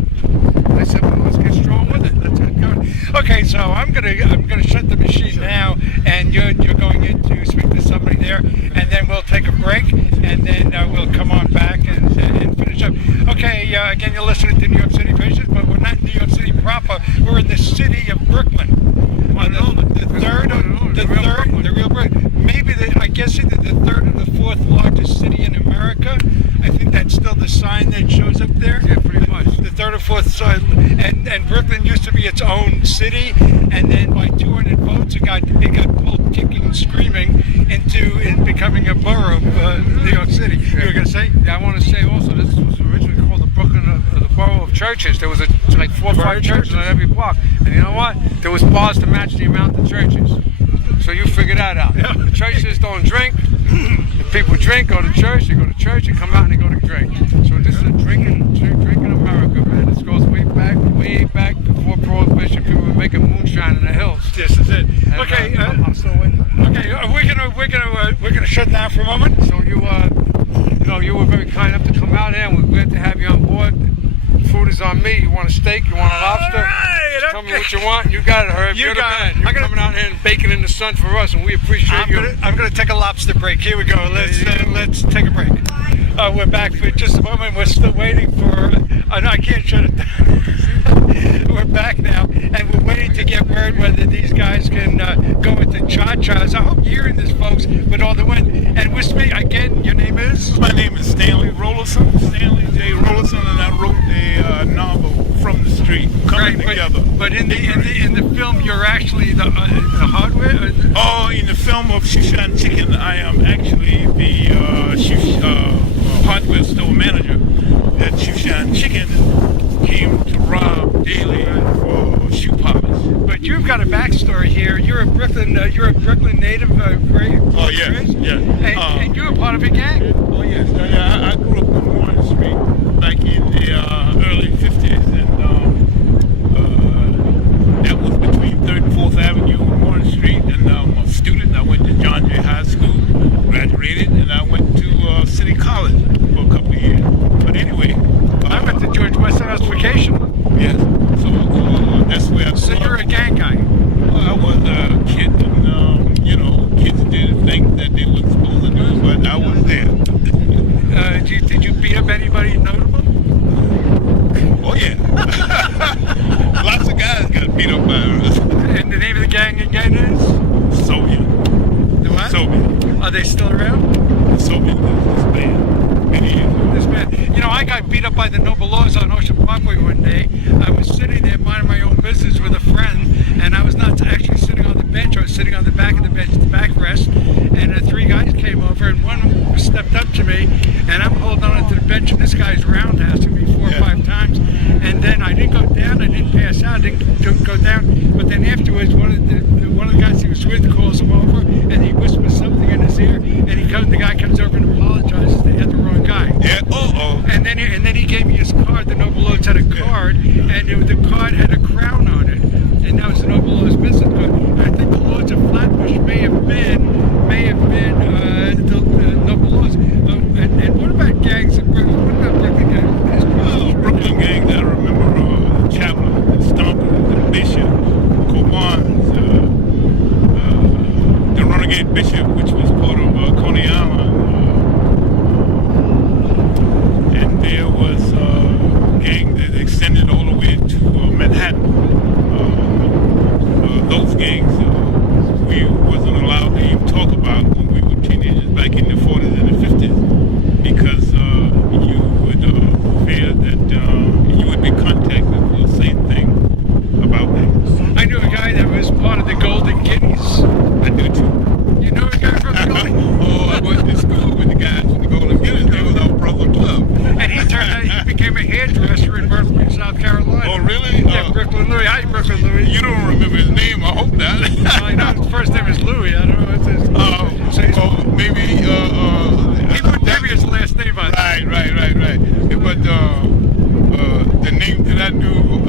I said, well, let's get strong with it. Let's get going. Okay, so I'm gonna shut the machine now, and you're going in to speak to somebody there, and then we'll take a break, and then we'll come on back and finish up. Okay, again, you're listening to New York City Patients, but we're not in New York City proper. We're in the city of Brooklyn. The real Brooklyn. Maybe I guess either the third or the fourth largest city in America. I think that's still the sign that shows up there. Yeah, pretty much. The third or fourth sign. And Brooklyn used to be its own city, and then by 200 votes, it got pulled kicking and screaming into becoming a borough of New York City. You were gonna say? Yeah, I want to say also this was originally called the Brooklyn, the borough of churches. There was like 4 or 5 churches on every block, and you know what? There was bars to match the amount of churches. So you figure that out. Yeah. The churches don't drink. If people drink, go to church. They go to church, they come out and they go to drink. So this is a drinking America, man. This goes way back before Prohibition. People were making moonshine in the hills. This is it. And, Okay. I'm still waiting. Okay. We're gonna shut down for a moment. So you were very kind enough to come out here, and we're glad to have you on board. Food is on me. You want a steak? You want a lobster? Right, Just tell me what you want. You got it, Herb. You're the man. You're coming out here and baking in the sun for us, and we appreciate you. I'm gonna take a lobster break. Here we go. Let's take a break. We're back for just a moment. We're still waiting for. No, I can't shut it down. We're back now, and we're waiting to get word whether these guys can go into cha-chas. I hope you're hearing this, folks, with all the wind. And with me again, your name is? My name is Stanley Rollerson, Stanley J. Rollerson, and I wrote a novel, from the street coming together. But in the film, you're actually the hardware. Oh, in the film of Shoe.Shine.Chicken, I am actually the hardware store manager. That Shoe.Shine.Chicken came to rob daily for shoe polish. But you've got a backstory here. You're a Brooklyn native, right? Oh yes, yes. And you were part of a gang. Oh yes, I grew up on Warren Street back in the early '50s, and that was between 3rd and 4th Avenue and Warren Street. And I'm a student. I went to John Jay High School, graduated, and I went to City College for a couple of years. But anyway, I went to George Westinghouse vacation. Yes, so that's where I grew So up. you're a gang guy. I was a kid, and kids did things that they weren't supposed to do, but I was there. Did you beat up anybody notable? Oh yeah, lots of guys got beat up by us. And the name of the gang again is? Soviet. The what? Soviet. Are they still around? The Soviet is band. Many years ago. This man, I got beat up by the Noble Laws on Ocean Parkway one day. I was sitting there minding my own business with a friend, and I was not actually sitting on the bench. I was sitting on the back of the bench, the backrest, and 3 guys came over, and one stepped up to me, and I'm holding on to the bench, and this guy's roundhousing me 4 or 5 times, and then I didn't go down, I didn't pass out, I didn't go down, but then afterwards, one of the guys he was with calls him over, and he whispers something in his ear, and the guy comes over and apologizes. They had the wrong guy. Yeah. And then he gave me his card. The Noble Lords had a card, and the card had a crown on it, and that was the Noble Lords business card. And I think the Lords of Flatbush may have been the Noble Lords. And what about gangs in Brooklyn? What about Brooklyn gangs? Brooklyn gangs, I remember the Chaplain, the Stompers, the Bishop, Cobans, the Renegade Bishop, which was part of Coney.Island. And there was a gang that extended all the way to Manhattan. Those gangs we wasn't allowed to even talk about when we were teenagers back in the 40s and the 50s, because you would fear that you would be contacted for the same thing about them. I knew a guy that was part of the Golden Guineas. I do too. You know a guy from the Golden? Oh, I went to school with the guys from the Golden Guineas. They was Al.Burgo Club. And he became a hairdresser in Berkeley, South Carolina. Oh, really? Yeah, Brooklyn Louis. Hi, Brooklyn Louis. You don't remember his name? I hope not. I know his first name is Louis. I don't know what his Maybe he wouldn't give me his last name on it. Right. But the name that I knew,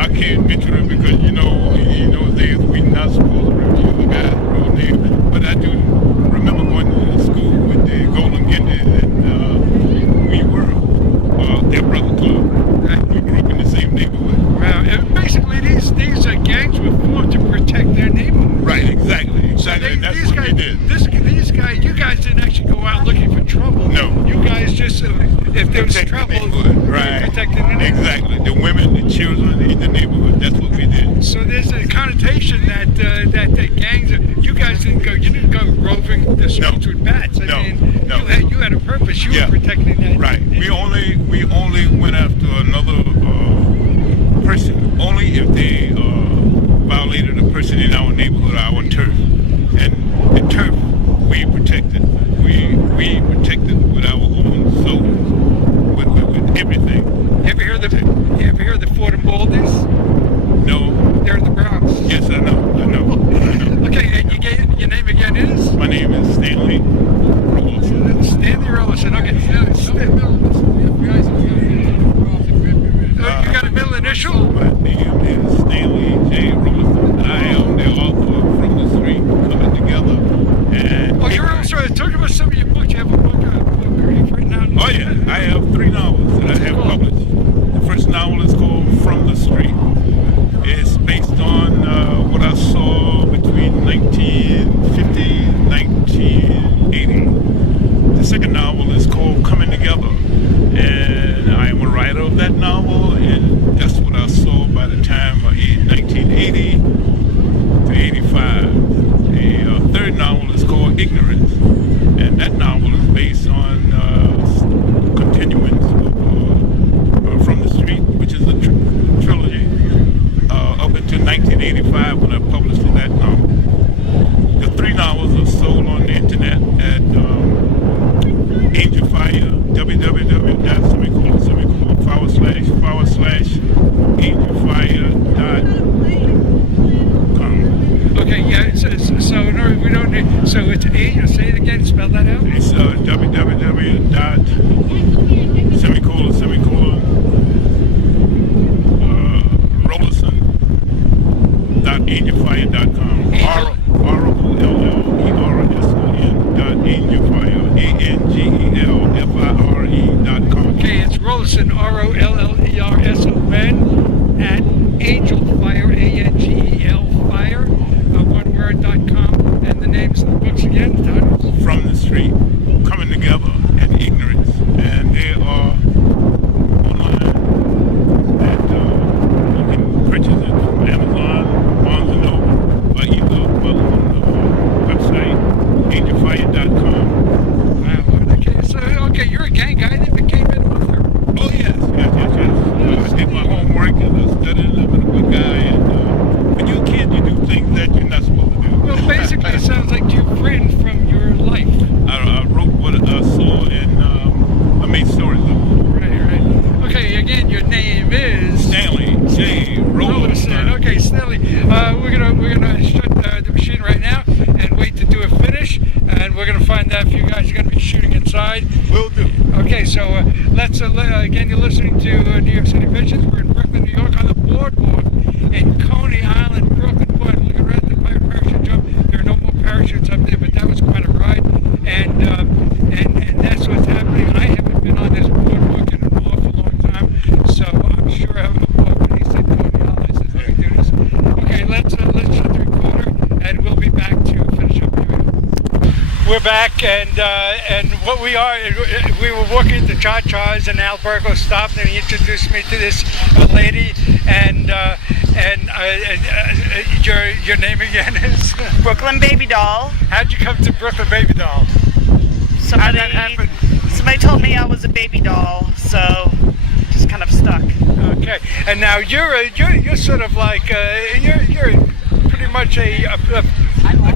I can't mention it because in those days we're not supposed to reveal the guy's real name. But I do remember going to school with the Golden Guineas, and we were their brother club. We grew up in the same neighborhood. Well, basically these gangs were formed to protect their neighborhood. Right, exactly. That's what they did. You guys didn't actually go out looking for trouble. No. You guys just, if there was trouble, right. protected the neighborhood. Exactly. The women, the children in the neighborhood. That's what we did. So there's a connotation that the gangs, you guys didn't go roving the streets with bats. I mean, you had a purpose. You were protecting that. Right. We only went after another person only if they violated a person in our neighborhood, our turf. And the turf we protected. We protected with our own soldiers, with everything. You ever hear the Fort and Baldies? No. They're in the Bronx. Yes, I know. Okay, and your name again is? My name is Stanley Rollison. Stanley Rollison. Okay. You got a middle initial? My name is Stanley J. Rollison. I am the author From the Street Coming Together. And you're also talking about some of your books. You have a book written out. Oh yeah, I have 3 novels that I have published. The first novel is called From the Street. It's based on what I saw between 1950 and 1980. The second novel is called Coming Together, and I am a writer of that novel, and that's what I saw by the So no, we don't need. So it's say it again. Spell that out. It's www.rollerson.angelfire.com. ROLLERSON.angelfire.com. Okay, it's Rollerson, ROLLERSON at Angelfire, ANGEL fire, oneword.com, and the names of the books again, titles. From the Street, Coming Together and Ignorance, and they are online, and you can purchase it from Amazon, Barnes and Noble, or either on the website angelfire.com. Wow, okay, so you're a gang guy that became an author. Oh yes. I did my homework and I studied. I'm a good guy, and when you're a kid, you do things that you're not supposed to do. Well, basically, it sounds like you've written from your life. I wrote what I saw, and I made stories of it. Right. Okay, again, your name is Stanley J. Rollerson. Okay, Stanley. We're gonna shut the machine right now and wait to do a finish, and we're gonna find out if you guys are gonna be shooting inside. Will do. Okay, so let's again. You're listening to New York City Visions. We're in Brooklyn, New York, on the boardwalk in Coney.Island, Brooklyn. Boy, looking right at the pirate parachute jump. There are no more parachutes up there, but that was quite a ride, and that's what's happening. I haven't been on this boardwalk in an awful long time, so I'm sure I have a book when he said Coney.Island. I said, let me do this. Okay, let's shut the recorder, and we'll be back to finish up here. We're back, and what we were walking to Cha-Cha's, and Al.Burgo stopped and he introduced me to this lady, and your name again is? Brooklyn Baby Doll. How'd you come to Brooklyn Baby Doll? How'd that happen? Somebody told me I was a baby doll, so just kind of stuck. Okay, and now you're sort of like you're pretty much a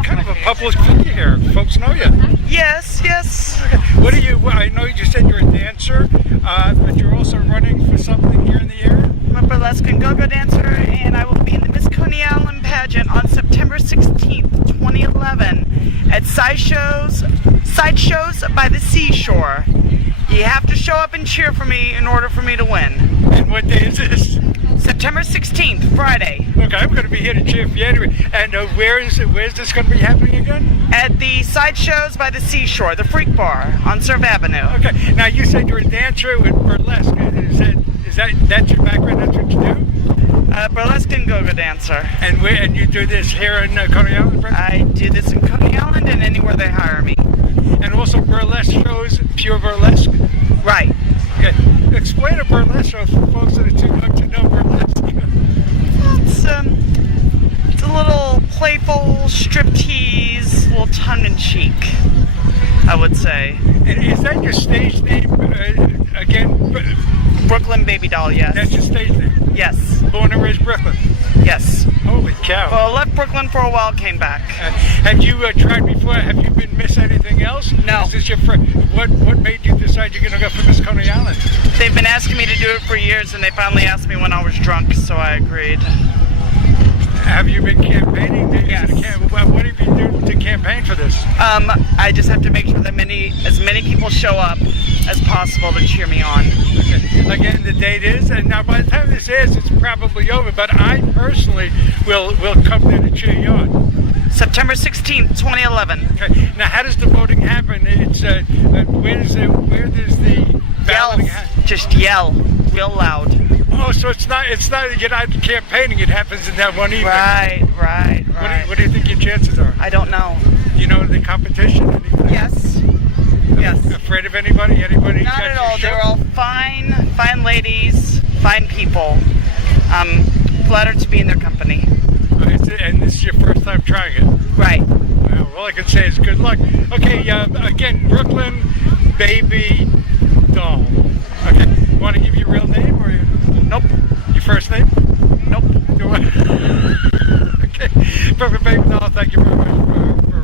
kind of a public figure here. Folks know you. Yes. What do you? I know you said you're a dancer, but you're also running for something here in the area. I'm a burlesque and go-go dancer, and I will be in the Miss Coney.Island pageant on September 16th, 2011, at Sideshows by the seashore. You have to show up and cheer for me in order for me to win. And what day is this? September 16th, Friday. Okay, I'm going to be here to cheer for you anyway. And where's this going to be happening again? At the Sideshows by the seashore, the Freak Bar on Surf Avenue. Okay, now you said you're a dancer with burlesque. Is that your background? That's what you do? Burlesque and go-go dancer. And you do this here in Coney.Island? I do this in Coney.Island and anywhere they hire me. And also burlesque shows, pure burlesque? Right. Okay. Explain a burlesque show for folks that are too young to know burlesque. It's a little playful striptease, a little tongue-in-cheek, I would say. And is that your stage name again? Brooklyn Baby Doll, yes. That's your stage name? Yes. Born and raised Brooklyn? Yes. Holy cow. Well, I left Brooklyn for a while, came back. Have you tried before? Have you been Miss anything else? No. Is this your what made you decide you're going to go for Miss Coney.Island? They've been asking me to do it for years, and they finally asked me when I was drunk, so I agreed. Have you been campaigning? Yes. What have you been doing to campaign for this? I just have to make sure that as many people show up as possible to cheer me on. Okay. Again, the date is, and now by the time this airs, it's probably over, but I personally will come there to cheer you on. September 16th, 2011. Okay. Now, how does the voting happen? It's where does the balloting happen? Just yell real loud. Oh, so it's not you're not campaigning. It happens in that one evening. Right. What do you think your chances are? I don't know. You know the competition? Anything? Yes. Afraid of anybody? Not at all. They're all fine ladies, fine people. I'm flattered to be in their company. And this is your first time trying it? Right. Well, all I can say is good luck. Okay, again, Brooklyn Baby Doll. Okay, want to give your real name or Nope. Your first name? Nope. Okay, Brooklyn Baby Doll, thank you very much for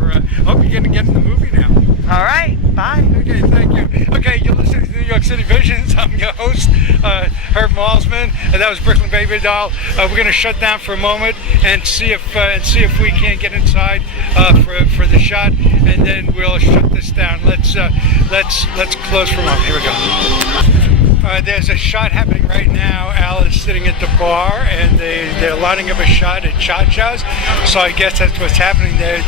hope you're gonna get in the movie now. All right, bye. Okay, thank you. Okay, you're listening to New York City Visions. I'm your host, Herb Malzman, and that was Brooklyn Baby Doll. We're going to shut down for a moment and see if we can't get inside for the shot, and then we'll shut this down. Let's close for a moment. Here we go. There's a shot happening right now. Al is sitting at the bar, and they're lining up a shot at Cha-Cha's. So I guess that's what's happening. They're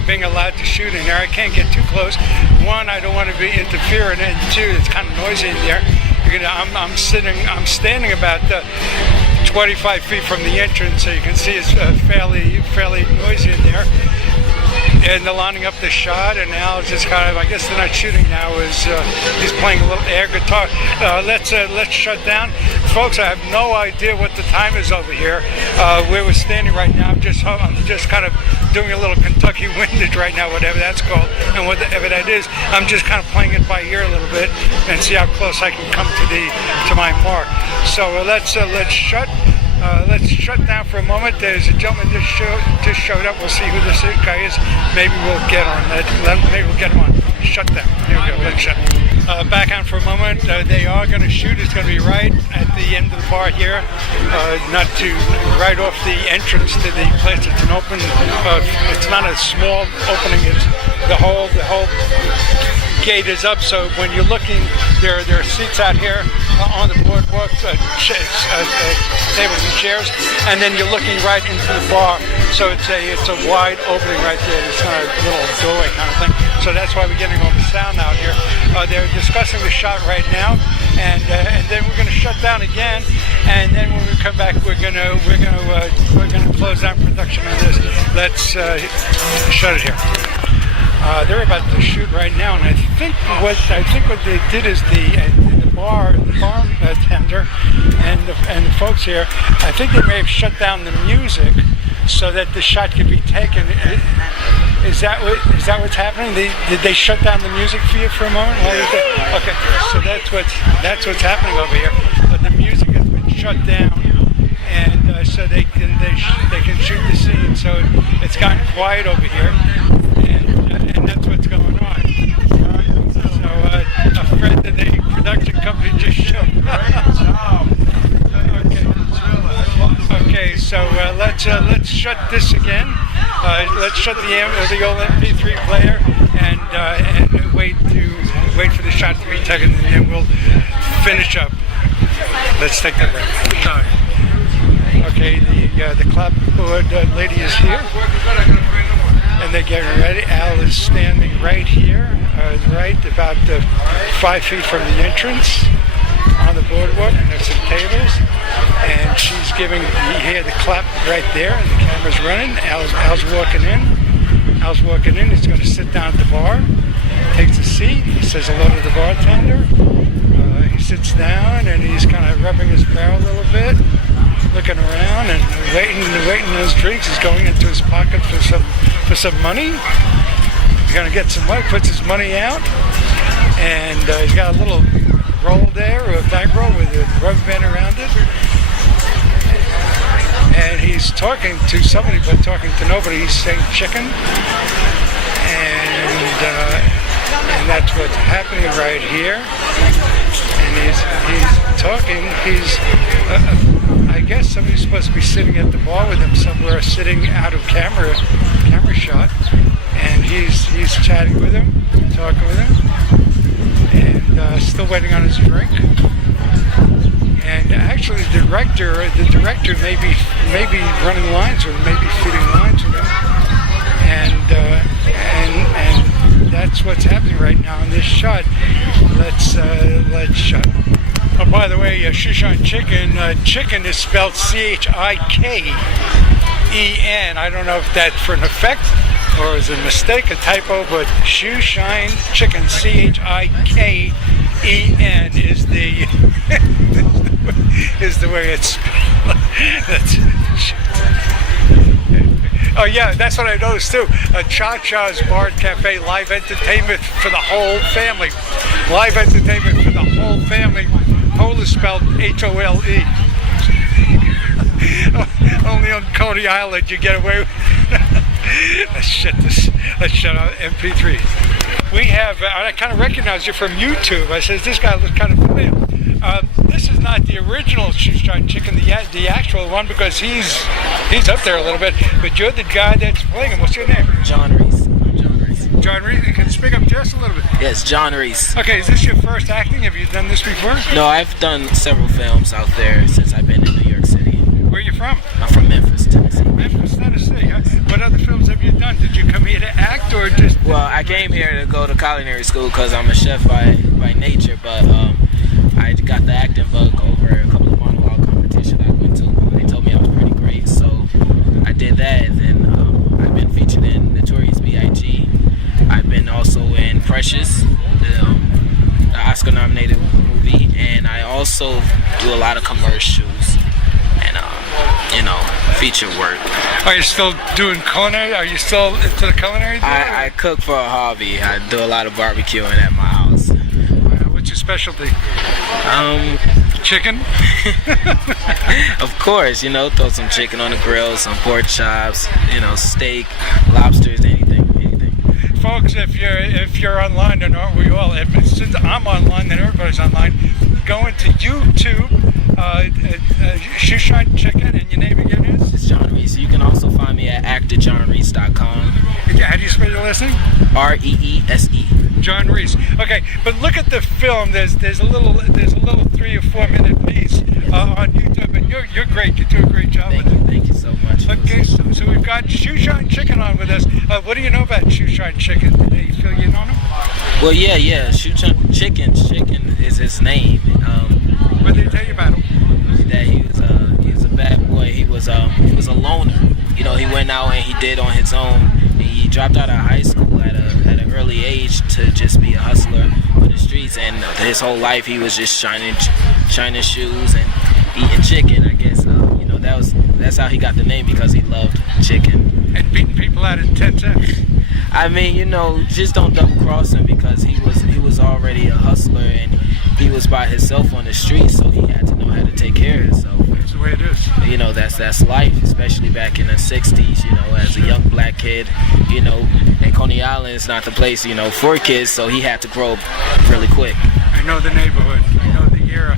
being allowed to shoot in there. I can't get too close. One, I don't want to be interfering, and two, it's kind of noisy in there. I'm standing about 25 feet from the entrance, so you can see it's fairly noisy in there. And they're lining up the shot, and Al is just kind of, I guess they're not shooting now, he's playing a little air guitar. Let's shut down. Folks, I have no idea what the time is over here. Where we're standing right now, I'm just kind of doing a little Kentucky windage right now, whatever that's called, and whatever that is. I'm just kind of playing it by ear a little bit and see how close I can come to my mark. So let's shut down for a moment. There's a gentleman just showed up. We'll see who this guy is. Maybe we'll get on. Maybe we'll get him on. Shut down. Here we go. Let's shut. Back on for a moment. They are going to shoot. It's going to be right at the end of the bar here, right off the entrance to the place. It's an open. It's not a small opening. It's the whole gate is up. So when you're looking, there are seats out here on the boardwalk, tables and chairs, and then you're looking right into the bar. So it's a wide opening right there. It's not a little doorway kind of thing. So that's why we're getting all the sound out here. They're discussing the shot right now, and then we're going to shut down again. And then when we come back, we're gonna close down production on this. Let's shut it here. They're about to shoot right now, and I think what they did is the bartender and the folks here, I think they may have shut down the music so that the shot could be taken. Is that what's happening? Did they shut down the music for you for a moment? Okay, so that's what's happening over here. The music has been shut down, and so they can shoot the scene. So it's gotten quiet over here, and that's what's going on. So a friend of the production company just showed up. Okay, so let's shut this again. Let's shut the old MP3 player and wait for the shot to be taken, and then we'll finish up. Let's take that break. Okay, the clapboard lady is here, and they're getting ready. Al is standing right here, right about 5 feet from the entrance on the boardwalk, and there's some tables, and she's giving the clap right there, and the camera's running. Al's walking in. He's going to sit down at the bar, takes a seat, he says hello to the bartender. He sits down, and he's kind of rubbing his barrel a little bit, looking around and waiting his drinks. He's going into his pocket for some money. He's going to get some money, puts his money out, and he's got a little roll there, or a bank roll with a rubber band around it. And he's talking to somebody, but talking to nobody. He's saying chicken, and that's what's happening right here. And he's talking. I guess somebody's supposed to be sitting at the bar with him somewhere, sitting out of camera shot, and he's chatting with him, talking with him, and still waiting on his drink. And actually, the director may be running lines or maybe feeding lines with him, and that's what's happening right now in this shot. Let's shut. Oh, by the way, Shoe.Shine.Chicken, chicken is spelled C-H-I-K-E-N. I don't know if that's for an effect or is a mistake, a typo, but Shoe.Shine.Chicken, C-H-I-K-E-N is the way it's spelled. Oh yeah, that's what I noticed too. Cha-Cha's Bar and Cafe, live entertainment for the whole family. Live entertainment for the whole family. Whole is spelled H-O-L-E. Only on Coney Island you get away with it. Let's shut out MP3. We have, I kind of recognize you from YouTube. I says, this guy looks kind of familiar. This is not the original Shoe.Shine.Chicken, the actual one, because he's up there a little bit, but you're the guy that's playing him. What's your name? John Reese. I'm John Reese. John Reese, you can speak up just a little bit. Yes, John Reese. Okay, is this your first acting? Have you done this before? No, I've done several films out there since I've been in New York City. Where are you from? I'm from Memphis, Tennessee. Memphis, Tennessee. Huh? What other films have you done? Did you come here to act or just... Well, I came here to go to culinary school because I'm a chef by nature, but I got the acting bug over a couple of monologue competitions I went to. They told me I was pretty great, so I did that, and then I've been featured in Notorious B.I.G. I've been also in Precious, the Oscar-nominated movie, and I also do a lot of commercials and feature work. Are you still doing culinary? Are you still into the culinary? I cook for a hobby. I do a lot of barbecuing at my house. What's your specialty? Chicken? Of course, throw some chicken on the grill, some pork chops, steak, lobsters, anything. Folks, if you're online, and aren't we all? Since I'm online, then everybody's online. Go into YouTube, Shoe.Shine.Chicken, and your name again is? It's John Reese. You can also find me at actorjohnreese.com. How do you spell your last name? R-E-E-S-E. John Reese. Okay, but look at the film. There's a little 3 or 4 minute piece on YouTube, and you're great. You do a great job. Thank you so much. Okay, so we've got Shoe.Shine.Chicken on with us. What do you know about Shoe.Shine.Chicken? Do you feel you know him? Well, yeah. Shoe.Shine.Chicken is his name. What did they tell you about him? That he was a bad boy. He was a loner. He went out and he did on his own. And he dropped out of high school at an early age to just be a hustler on the streets. And his whole life he was just shining shoes and eating chicken. I guess that's how he got the name, because he loved chicken. And beating people out in 10 cents. I mean, just don't double cross him, because he was already a hustler and he was by himself on the street, so he had to know how to take care of himself. That's the way it is. That's life, especially back in the 60s, as a young black kid, and Coney.Island is not the place, for kids, so he had to grow up really quick. I know the neighborhood. I know the era.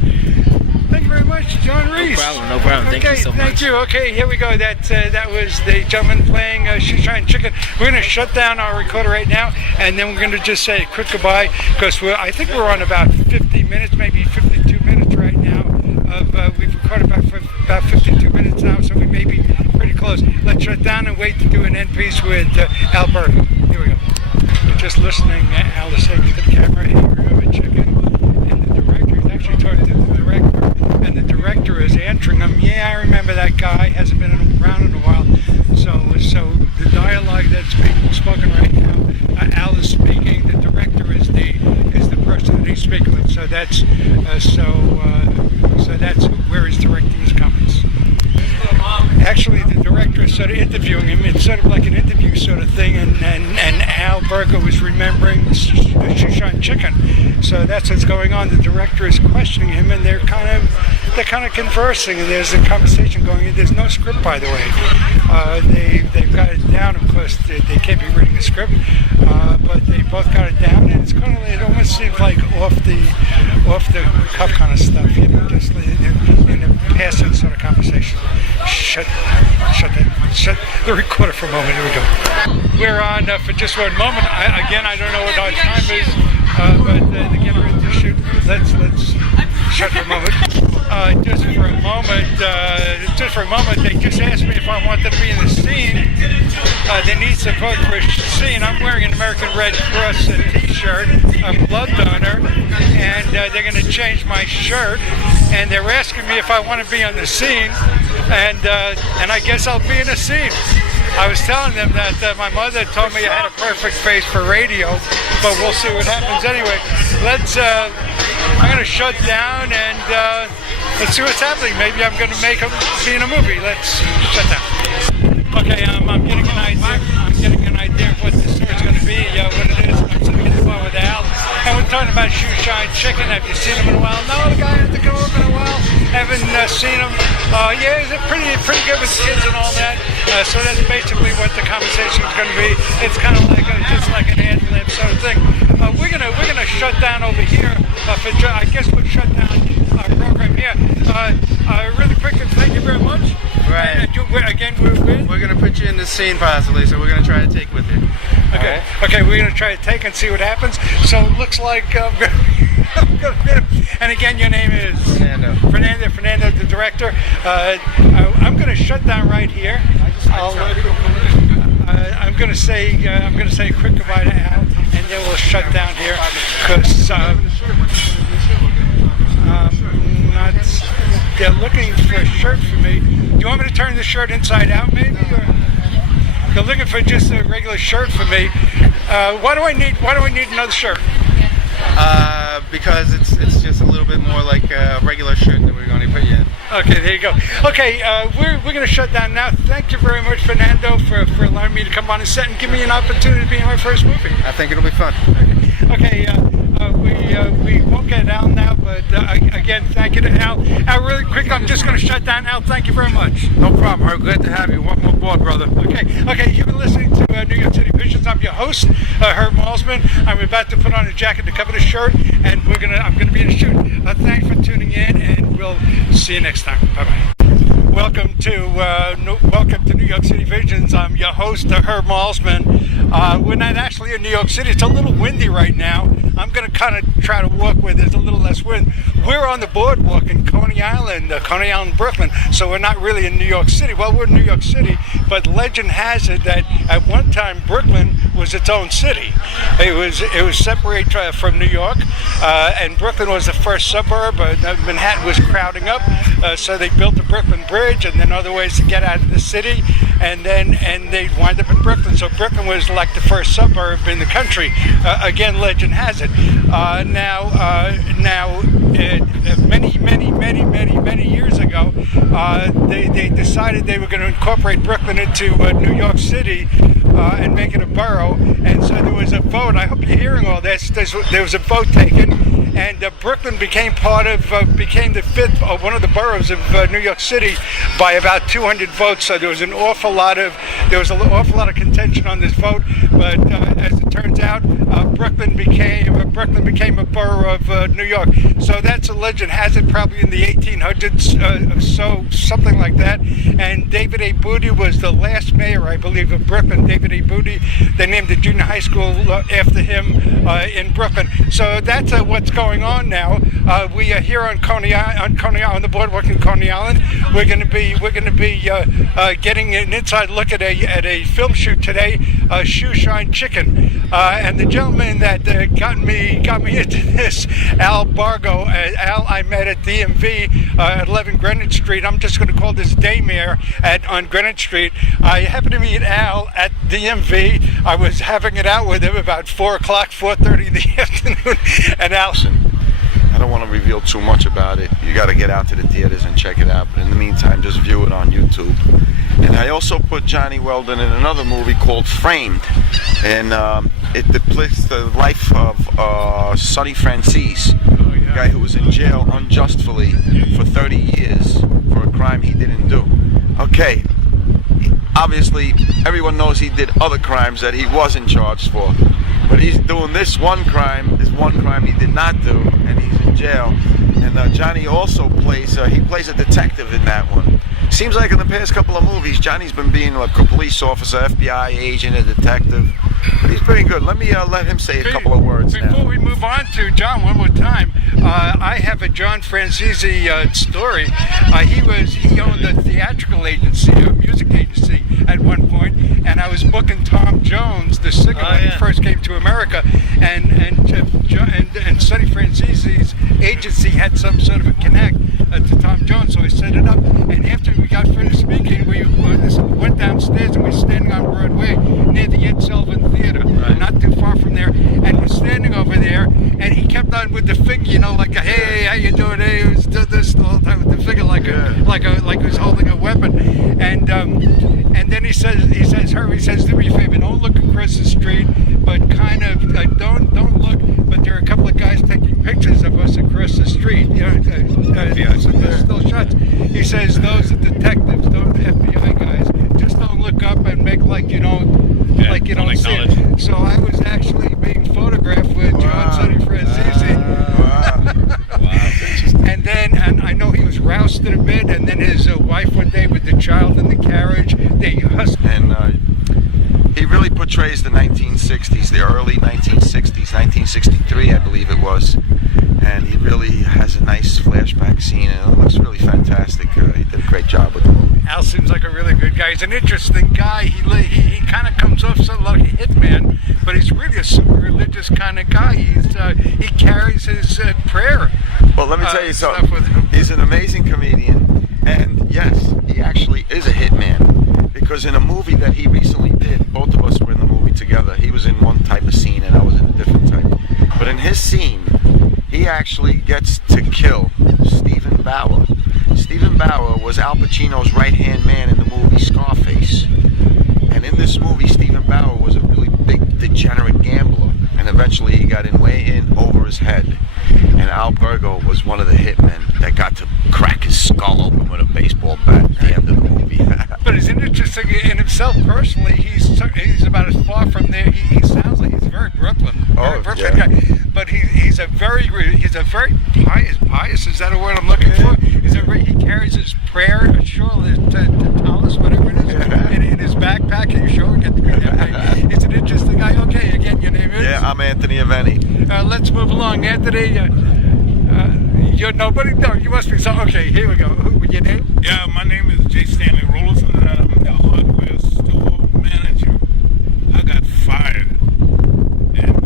Thank you very much, John Reese. No problem. Thank you so much. Thank you. Okay, here we go. That was the gentleman playing Shoe.Shine.Chicken. We're going to shut down our recorder right now, and then we're going to just say a quick goodbye, because I think we're on about 50 minutes, maybe 52 minutes right now. We've recorded about 52 minutes now, so we may be pretty close. Let's shut down and wait to do an end piece with Al.Burgo. Here we go. We're just listening. Al is saying to the camera, "Hey, we're going to chicken," and the director is actually talking to the director. And the director is answering him, "Yeah, I remember that guy. Hasn't been around in a while." So the dialogue that's being spoken right now, Al is speaking. The director is the person that he's speaking with. So that's where he's directing his comments. Actually, the director is sort of interviewing him. It's sort of like an interview sort of thing, and Al.Burgo is remembering Shoe.Shine.Chicken. So that's what's going on. The director is questioning him, and they're kind of conversing, and there's a conversation going on. There's no script, by the way. They've got it down. Of course, they can't be reading the script, but they both got it down, and it almost seems like off the cuff kind of stuff, just in a passive sort of conversation. Shut the recorder for a moment. Here we go. We're on for just one moment. I don't know what our time is, but again, we're going to shoot. Let's shut for a moment. Just for a moment, they just asked me if I wanted to be in the scene. They need support for a scene. I'm wearing an American Red Cross t-shirt, a blood donor, and they're going to change my shirt. And they're asking me if I want to be on the scene, and I guess I'll be in a scene. I was telling them that my mother told me I had a perfect face for radio, but we'll see what happens anyway. I'm going to shut down and let's see what's happening. Maybe I'm going to be in a movie. Let's shut down. Okay, I'm getting an idea. Of what the story's going to be, what it is. I'm sitting in the bar with Al, and we're talking about Shoe.Shine.Chicken. Have you seen him in a while? No, the guy hasn't come up in a while. Haven't seen him. Yeah, he's pretty good with kids and all that. So that's basically what the conversation is going to be. It's kind of like just like an ad lib sort of thing. We're gonna shut down over here. I guess we'll shut down our program here. Really quick, thank you very much. Right. We're gonna put you in the scene possibly, so we're gonna try to take with you. Okay. Okay, we're gonna try to take and see what happens. So it looks like and again, your name is Fernando, the director. I'm gonna shut down right here. I'm gonna say a quick goodbye to Al, and then we'll shut down here because they're looking for a shirt for me. Do you want me to turn the shirt inside out, maybe? Or they're looking for just a regular shirt for me. Why do I need another shirt? Because it's just a little bit more like a regular shirt that we're going to put you in. Okay, there you go. Okay, we're going to shut down now. Thank you very much, Fernando, for allowing me to come on the set and give me an opportunity to be in my first movie. I think it'll be fun. Okay, we won't get Al now, but again, thank you to Al. Al, really quick, I'm just going to shut down. Al, thank you very much. No problem, Herb. Glad to have you. Welcome aboard, brother. Okay, you've been listening to New York City Visions. I'm your host, Herb Malzman. I'm about to put on a jacket to cover the shirt, and I'm going to be in a shoot. Thanks for tuning in, and we'll see you next time. Bye-bye. Welcome to New York City Visions. I'm your host, Herb Malzman. We're not actually in New York City. It's a little windy right now. I'm going to kind of try to walk where there's a little less wind. We're on the boardwalk in Coney.Island, Coney.Island, Brooklyn. So we're not really in New York City. Well, we're in New York City, but legend has it that at one time Brooklyn was its own city. It was separated from New York, and Brooklyn was the first suburb. Manhattan was crowding up, so they built the Brooklyn Bridge and then other ways to get out of the city, and they wind up in Brooklyn. So Brooklyn was like the first suburb in the country. Again, legend has it. Many years ago, they decided they were going to incorporate Brooklyn into New York City and make it a borough. And so there was a vote. I hope you're hearing all this. There was a vote taken, and Brooklyn became became the fifth one of the boroughs of New York City by about 200 votes. So there was an awful lot of contention on this vote. But as it turns out, Brooklyn became a borough of New York. So that's a legend has it, probably in the 1800s, so something like that. And David A. Booty was the last mayor, I believe, of Brooklyn. David A. Booty. They named the junior high school after him in Brooklyn. So that's what's going on now. We are here on Coney on the boardwalk in Coney-Island. We're going to be getting an inside look at a film shoot today, Shoe.Shine.Chicken. And the gentleman that got me into this, Al.Burgo. Al, I met at DMV at 11 Greenwich Street. I'm just going to call this Daymare on Greenwich Street. I happened to meet Al at DMV. I was having it out with him about 4:30 in the afternoon. And Al, I don't want to reveal too much about it. You got to get out to the theaters and check it out. But in the meantime, just view it on YouTube. And I also put Johnny Weldon in another movie called Framed. And it depicts the life of Sonny Francis, a guy who was in jail unjustly for 30 years for a crime he didn't do. Okay, obviously everyone knows he did other crimes that he wasn't charged for. But he's doing this one crime he did not do, and he's in jail. And Johnny also plays a detective in that one. Seems like in the past couple of movies, Johnny's been being like a police officer, FBI agent, a detective. But he's pretty good. Let me let him say a couple of words now. Before we move on to John one more time, I have a John Francisi story. He owned a theatrical agency, a music agency at one point, and I was booking Tom Jones, the singer, when he first came to America, and Sonny Francisi's agency had some sort of a connect to Tom Jones, so I set it up. And after we got finished speaking, we went downstairs and we were standing on Broadway near the Ed Sullivan Theater. Theater, not too far from there, and was standing over there, and he kept on with the finger, you know, like a, hey, how you doing? Hey, he was doing this all the time with the finger, like he was holding a weapon, and then he says, Herb, he says, do me a favor, don't look across the street, but kind of don't look, but there are a couple of guys taking pictures of us across the street, you know, still shots. He says, those are detectives, those FBI guys, just don't look up and make like you don't, see it. So I was actually being photographed with John Sonny Franzese. And then, and I know he was rousted a bit, and then his wife one day with the child in the carriage, they hustled. And he really portrays the 1960s, the early 1960s, 1963, I believe it was. And he really has a nice flashback scene, and it looks really fantastic. He did a great job with the movie. Al seems like a really good guy. He's an interesting guy. He kind of comes off something like a hitman, but he's really a super religious kind of guy. He carries his prayer. Well, let me tell you something. He's an amazing comedian, and yes, he actually is a hitman. Because in a movie that he recently did, both of us were in the movie together. He was in one type of scene, and I was in a different type. But in his scene, he actually gets to kill Stephen Bauer. Stephen Bauer was Al Pacino's right-hand man in the movie Scarface. And in this movie, Stephen Bauer was a really big, degenerate gambler. And eventually he got way in over his head. And Al.Burgo was one of the hitmen that got to crack his skull open with a baseball bat at the end of the movie. But it's interesting in himself personally. He's about as far from there. He sounds like he's very Brooklyn. Brooklyn guy. But he's a very pious. Is that a word I'm looking for? He carries his prayer, to Thomas, whatever it is, in his backpack. Are you sure? He's an interesting guy. Okay, again, your name is? Yeah, I'm Anthony Aveni. Let's move along, Anthony. You're nobody? No, you must be. So okay, here we go. Your name? Yeah, my name is J. Stanley Rollerson, and I'm the hardware store manager. I got fired, and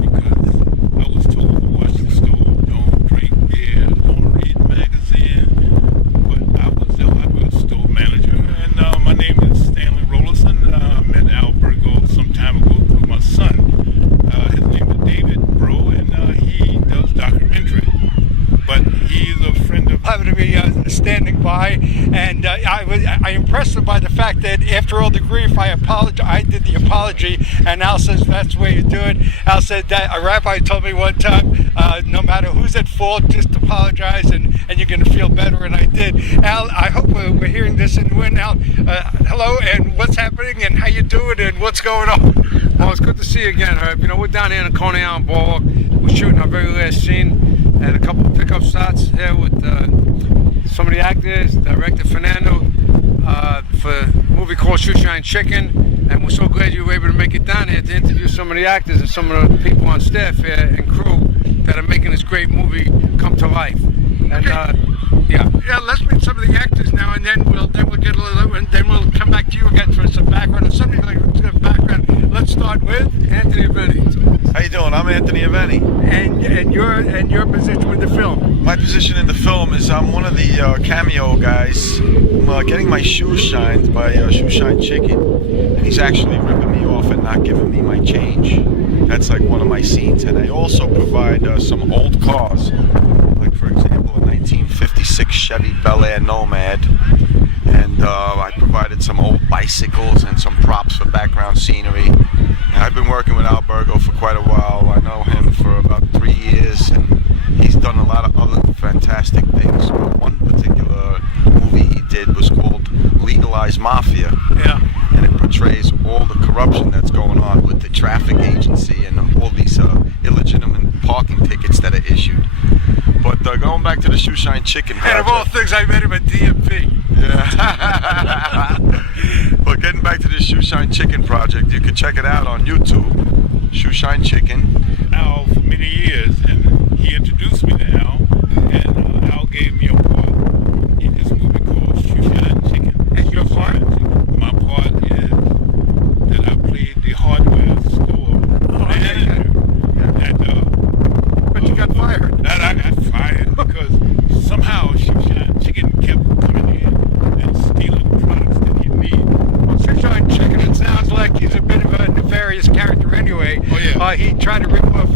because I was told to watch the store, don't drink beer, don't read magazine. But I was the hardware store manager, and my name is Stanley Rollerson. I met Al.Burgo some time ago through my son. His name is David Bro, and he does documentary. But he's a friend of. Happened to be standing by, and I impressed him by the fact that after all the grief, I did the apology, and Al says that's the way you do it. Al said that a rabbi told me one time, no matter who's at fault, just apologize, and you're going to feel better, and I did. Al, I hope we're hearing this and when Al, hello, and what's happening, and how you doing, and what's going on? Well, it's good to see you again, Herb. You know, we're down here in the Coney.Island ball. We're shooting our very last scene. And a couple of pickup shots here with some of the actors, director Fernando, for a movie called Shoe.Shine.Chicken. And we're so glad you were able to make it down here to interview some of the actors and some of the people on staff here and crew that are making this great movie come to life. And yeah, let's meet some of the actors now, and then we'll get a little, and then we'll come back to you again for some background or something like background. Let's start with Anthony Aveni. How you doing? I'm Anthony Aveni. And your position with the film? My position in the film is I'm one of the cameo guys. I'm getting my shoes shined by Shoe.Shine.Chicken, and he's actually ripping me off and not giving me my change. That's like one of my scenes, and I also provide some old cars, like for example a 1956 Chevy Bel Air Nomad, and I provided some old bicycles and some props for background scenery. And I've been working with Al.Burgo for quite a while. I know him for about 3 years, and he's done a lot of other fantastic things. One particular movie he did was called Legalized Mafia. Yeah. And it portrays all the corruption that's going on with the traffic agency and all these illegitimate parking tickets that are issued. But going back to the Shoe.Shine.Chicken project. And of all things, I met him at DMV. Yeah. But getting back to the Shoe.Shine.Chicken project, you can check it out on YouTube. Shoe.Shine.Chicken. Al for many years, and he introduced me to Al, and Al gave me a part in this movie called Shoe.Shine.Chicken. And your part? My part is that I played the hardware store manager. But you got fired. That I got fired because somehow Shoe.Shine.Chicken kept coming in and stealing products that you need. Shoe.Shine.Chicken, it sounds like intellect. He's a bit of a nefarious character anyway. Oh, yeah. He tried to rip off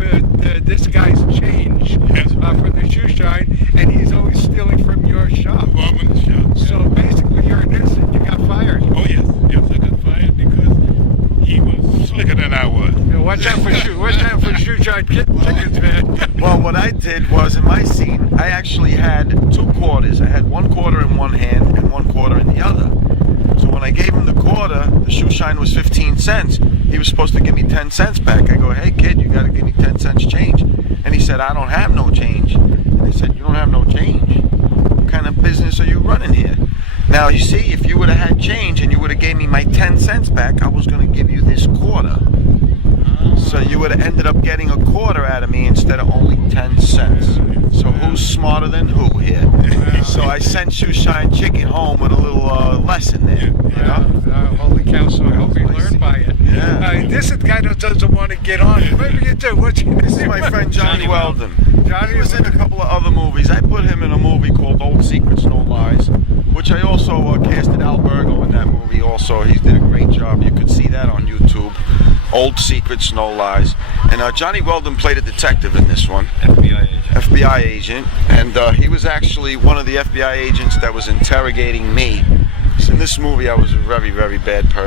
this guy's change Yes. from the shoe shine, and he's always stealing from your shop. Well, I'm in the shop. So basically, you're innocent. You got fired. Oh, yes. Yes, I got fired because he was slicker than I was. Watch out for Shoe.Shine chickens, man. Well, what I did was in my scene, I actually had 2 quarters. I had 1 quarter in one hand and 1 quarter in the other. So when I gave him the quarter, the shoe shine was 15 cents. He was supposed to give me 10 cents back. I go, hey kid, you got to give me 10 cents change. And he said, I don't have no change. And I said, you don't have no change? What kind of business are you running here? Now, you see, if you would have had change and you would have gave me my 10 cents back, I was going to give you this quarter. So you would have ended up getting a quarter out of me instead of only 10 cents. So who's smarter than who here? So I sent Shoe.Shine.Chicken home with a little lesson there. You know? Holy cow, so I hope you learned by it. Yeah. This is the guy that doesn't want to get on. Maybe you do. What's your name? This is my friend Johnny Weldon. Johnny He was in a couple of other movies. I put him in a movie called Old Secrets, No Lies, which I also casted Al.Burgo in that movie also. He did a great job. You could see that on YouTube. Old Secrets, No Lies. And Johnny Weldon played a detective in this one. FBI agent. And he was actually one of the FBI agents that was interrogating me. So in this movie, I was a very, very bad person.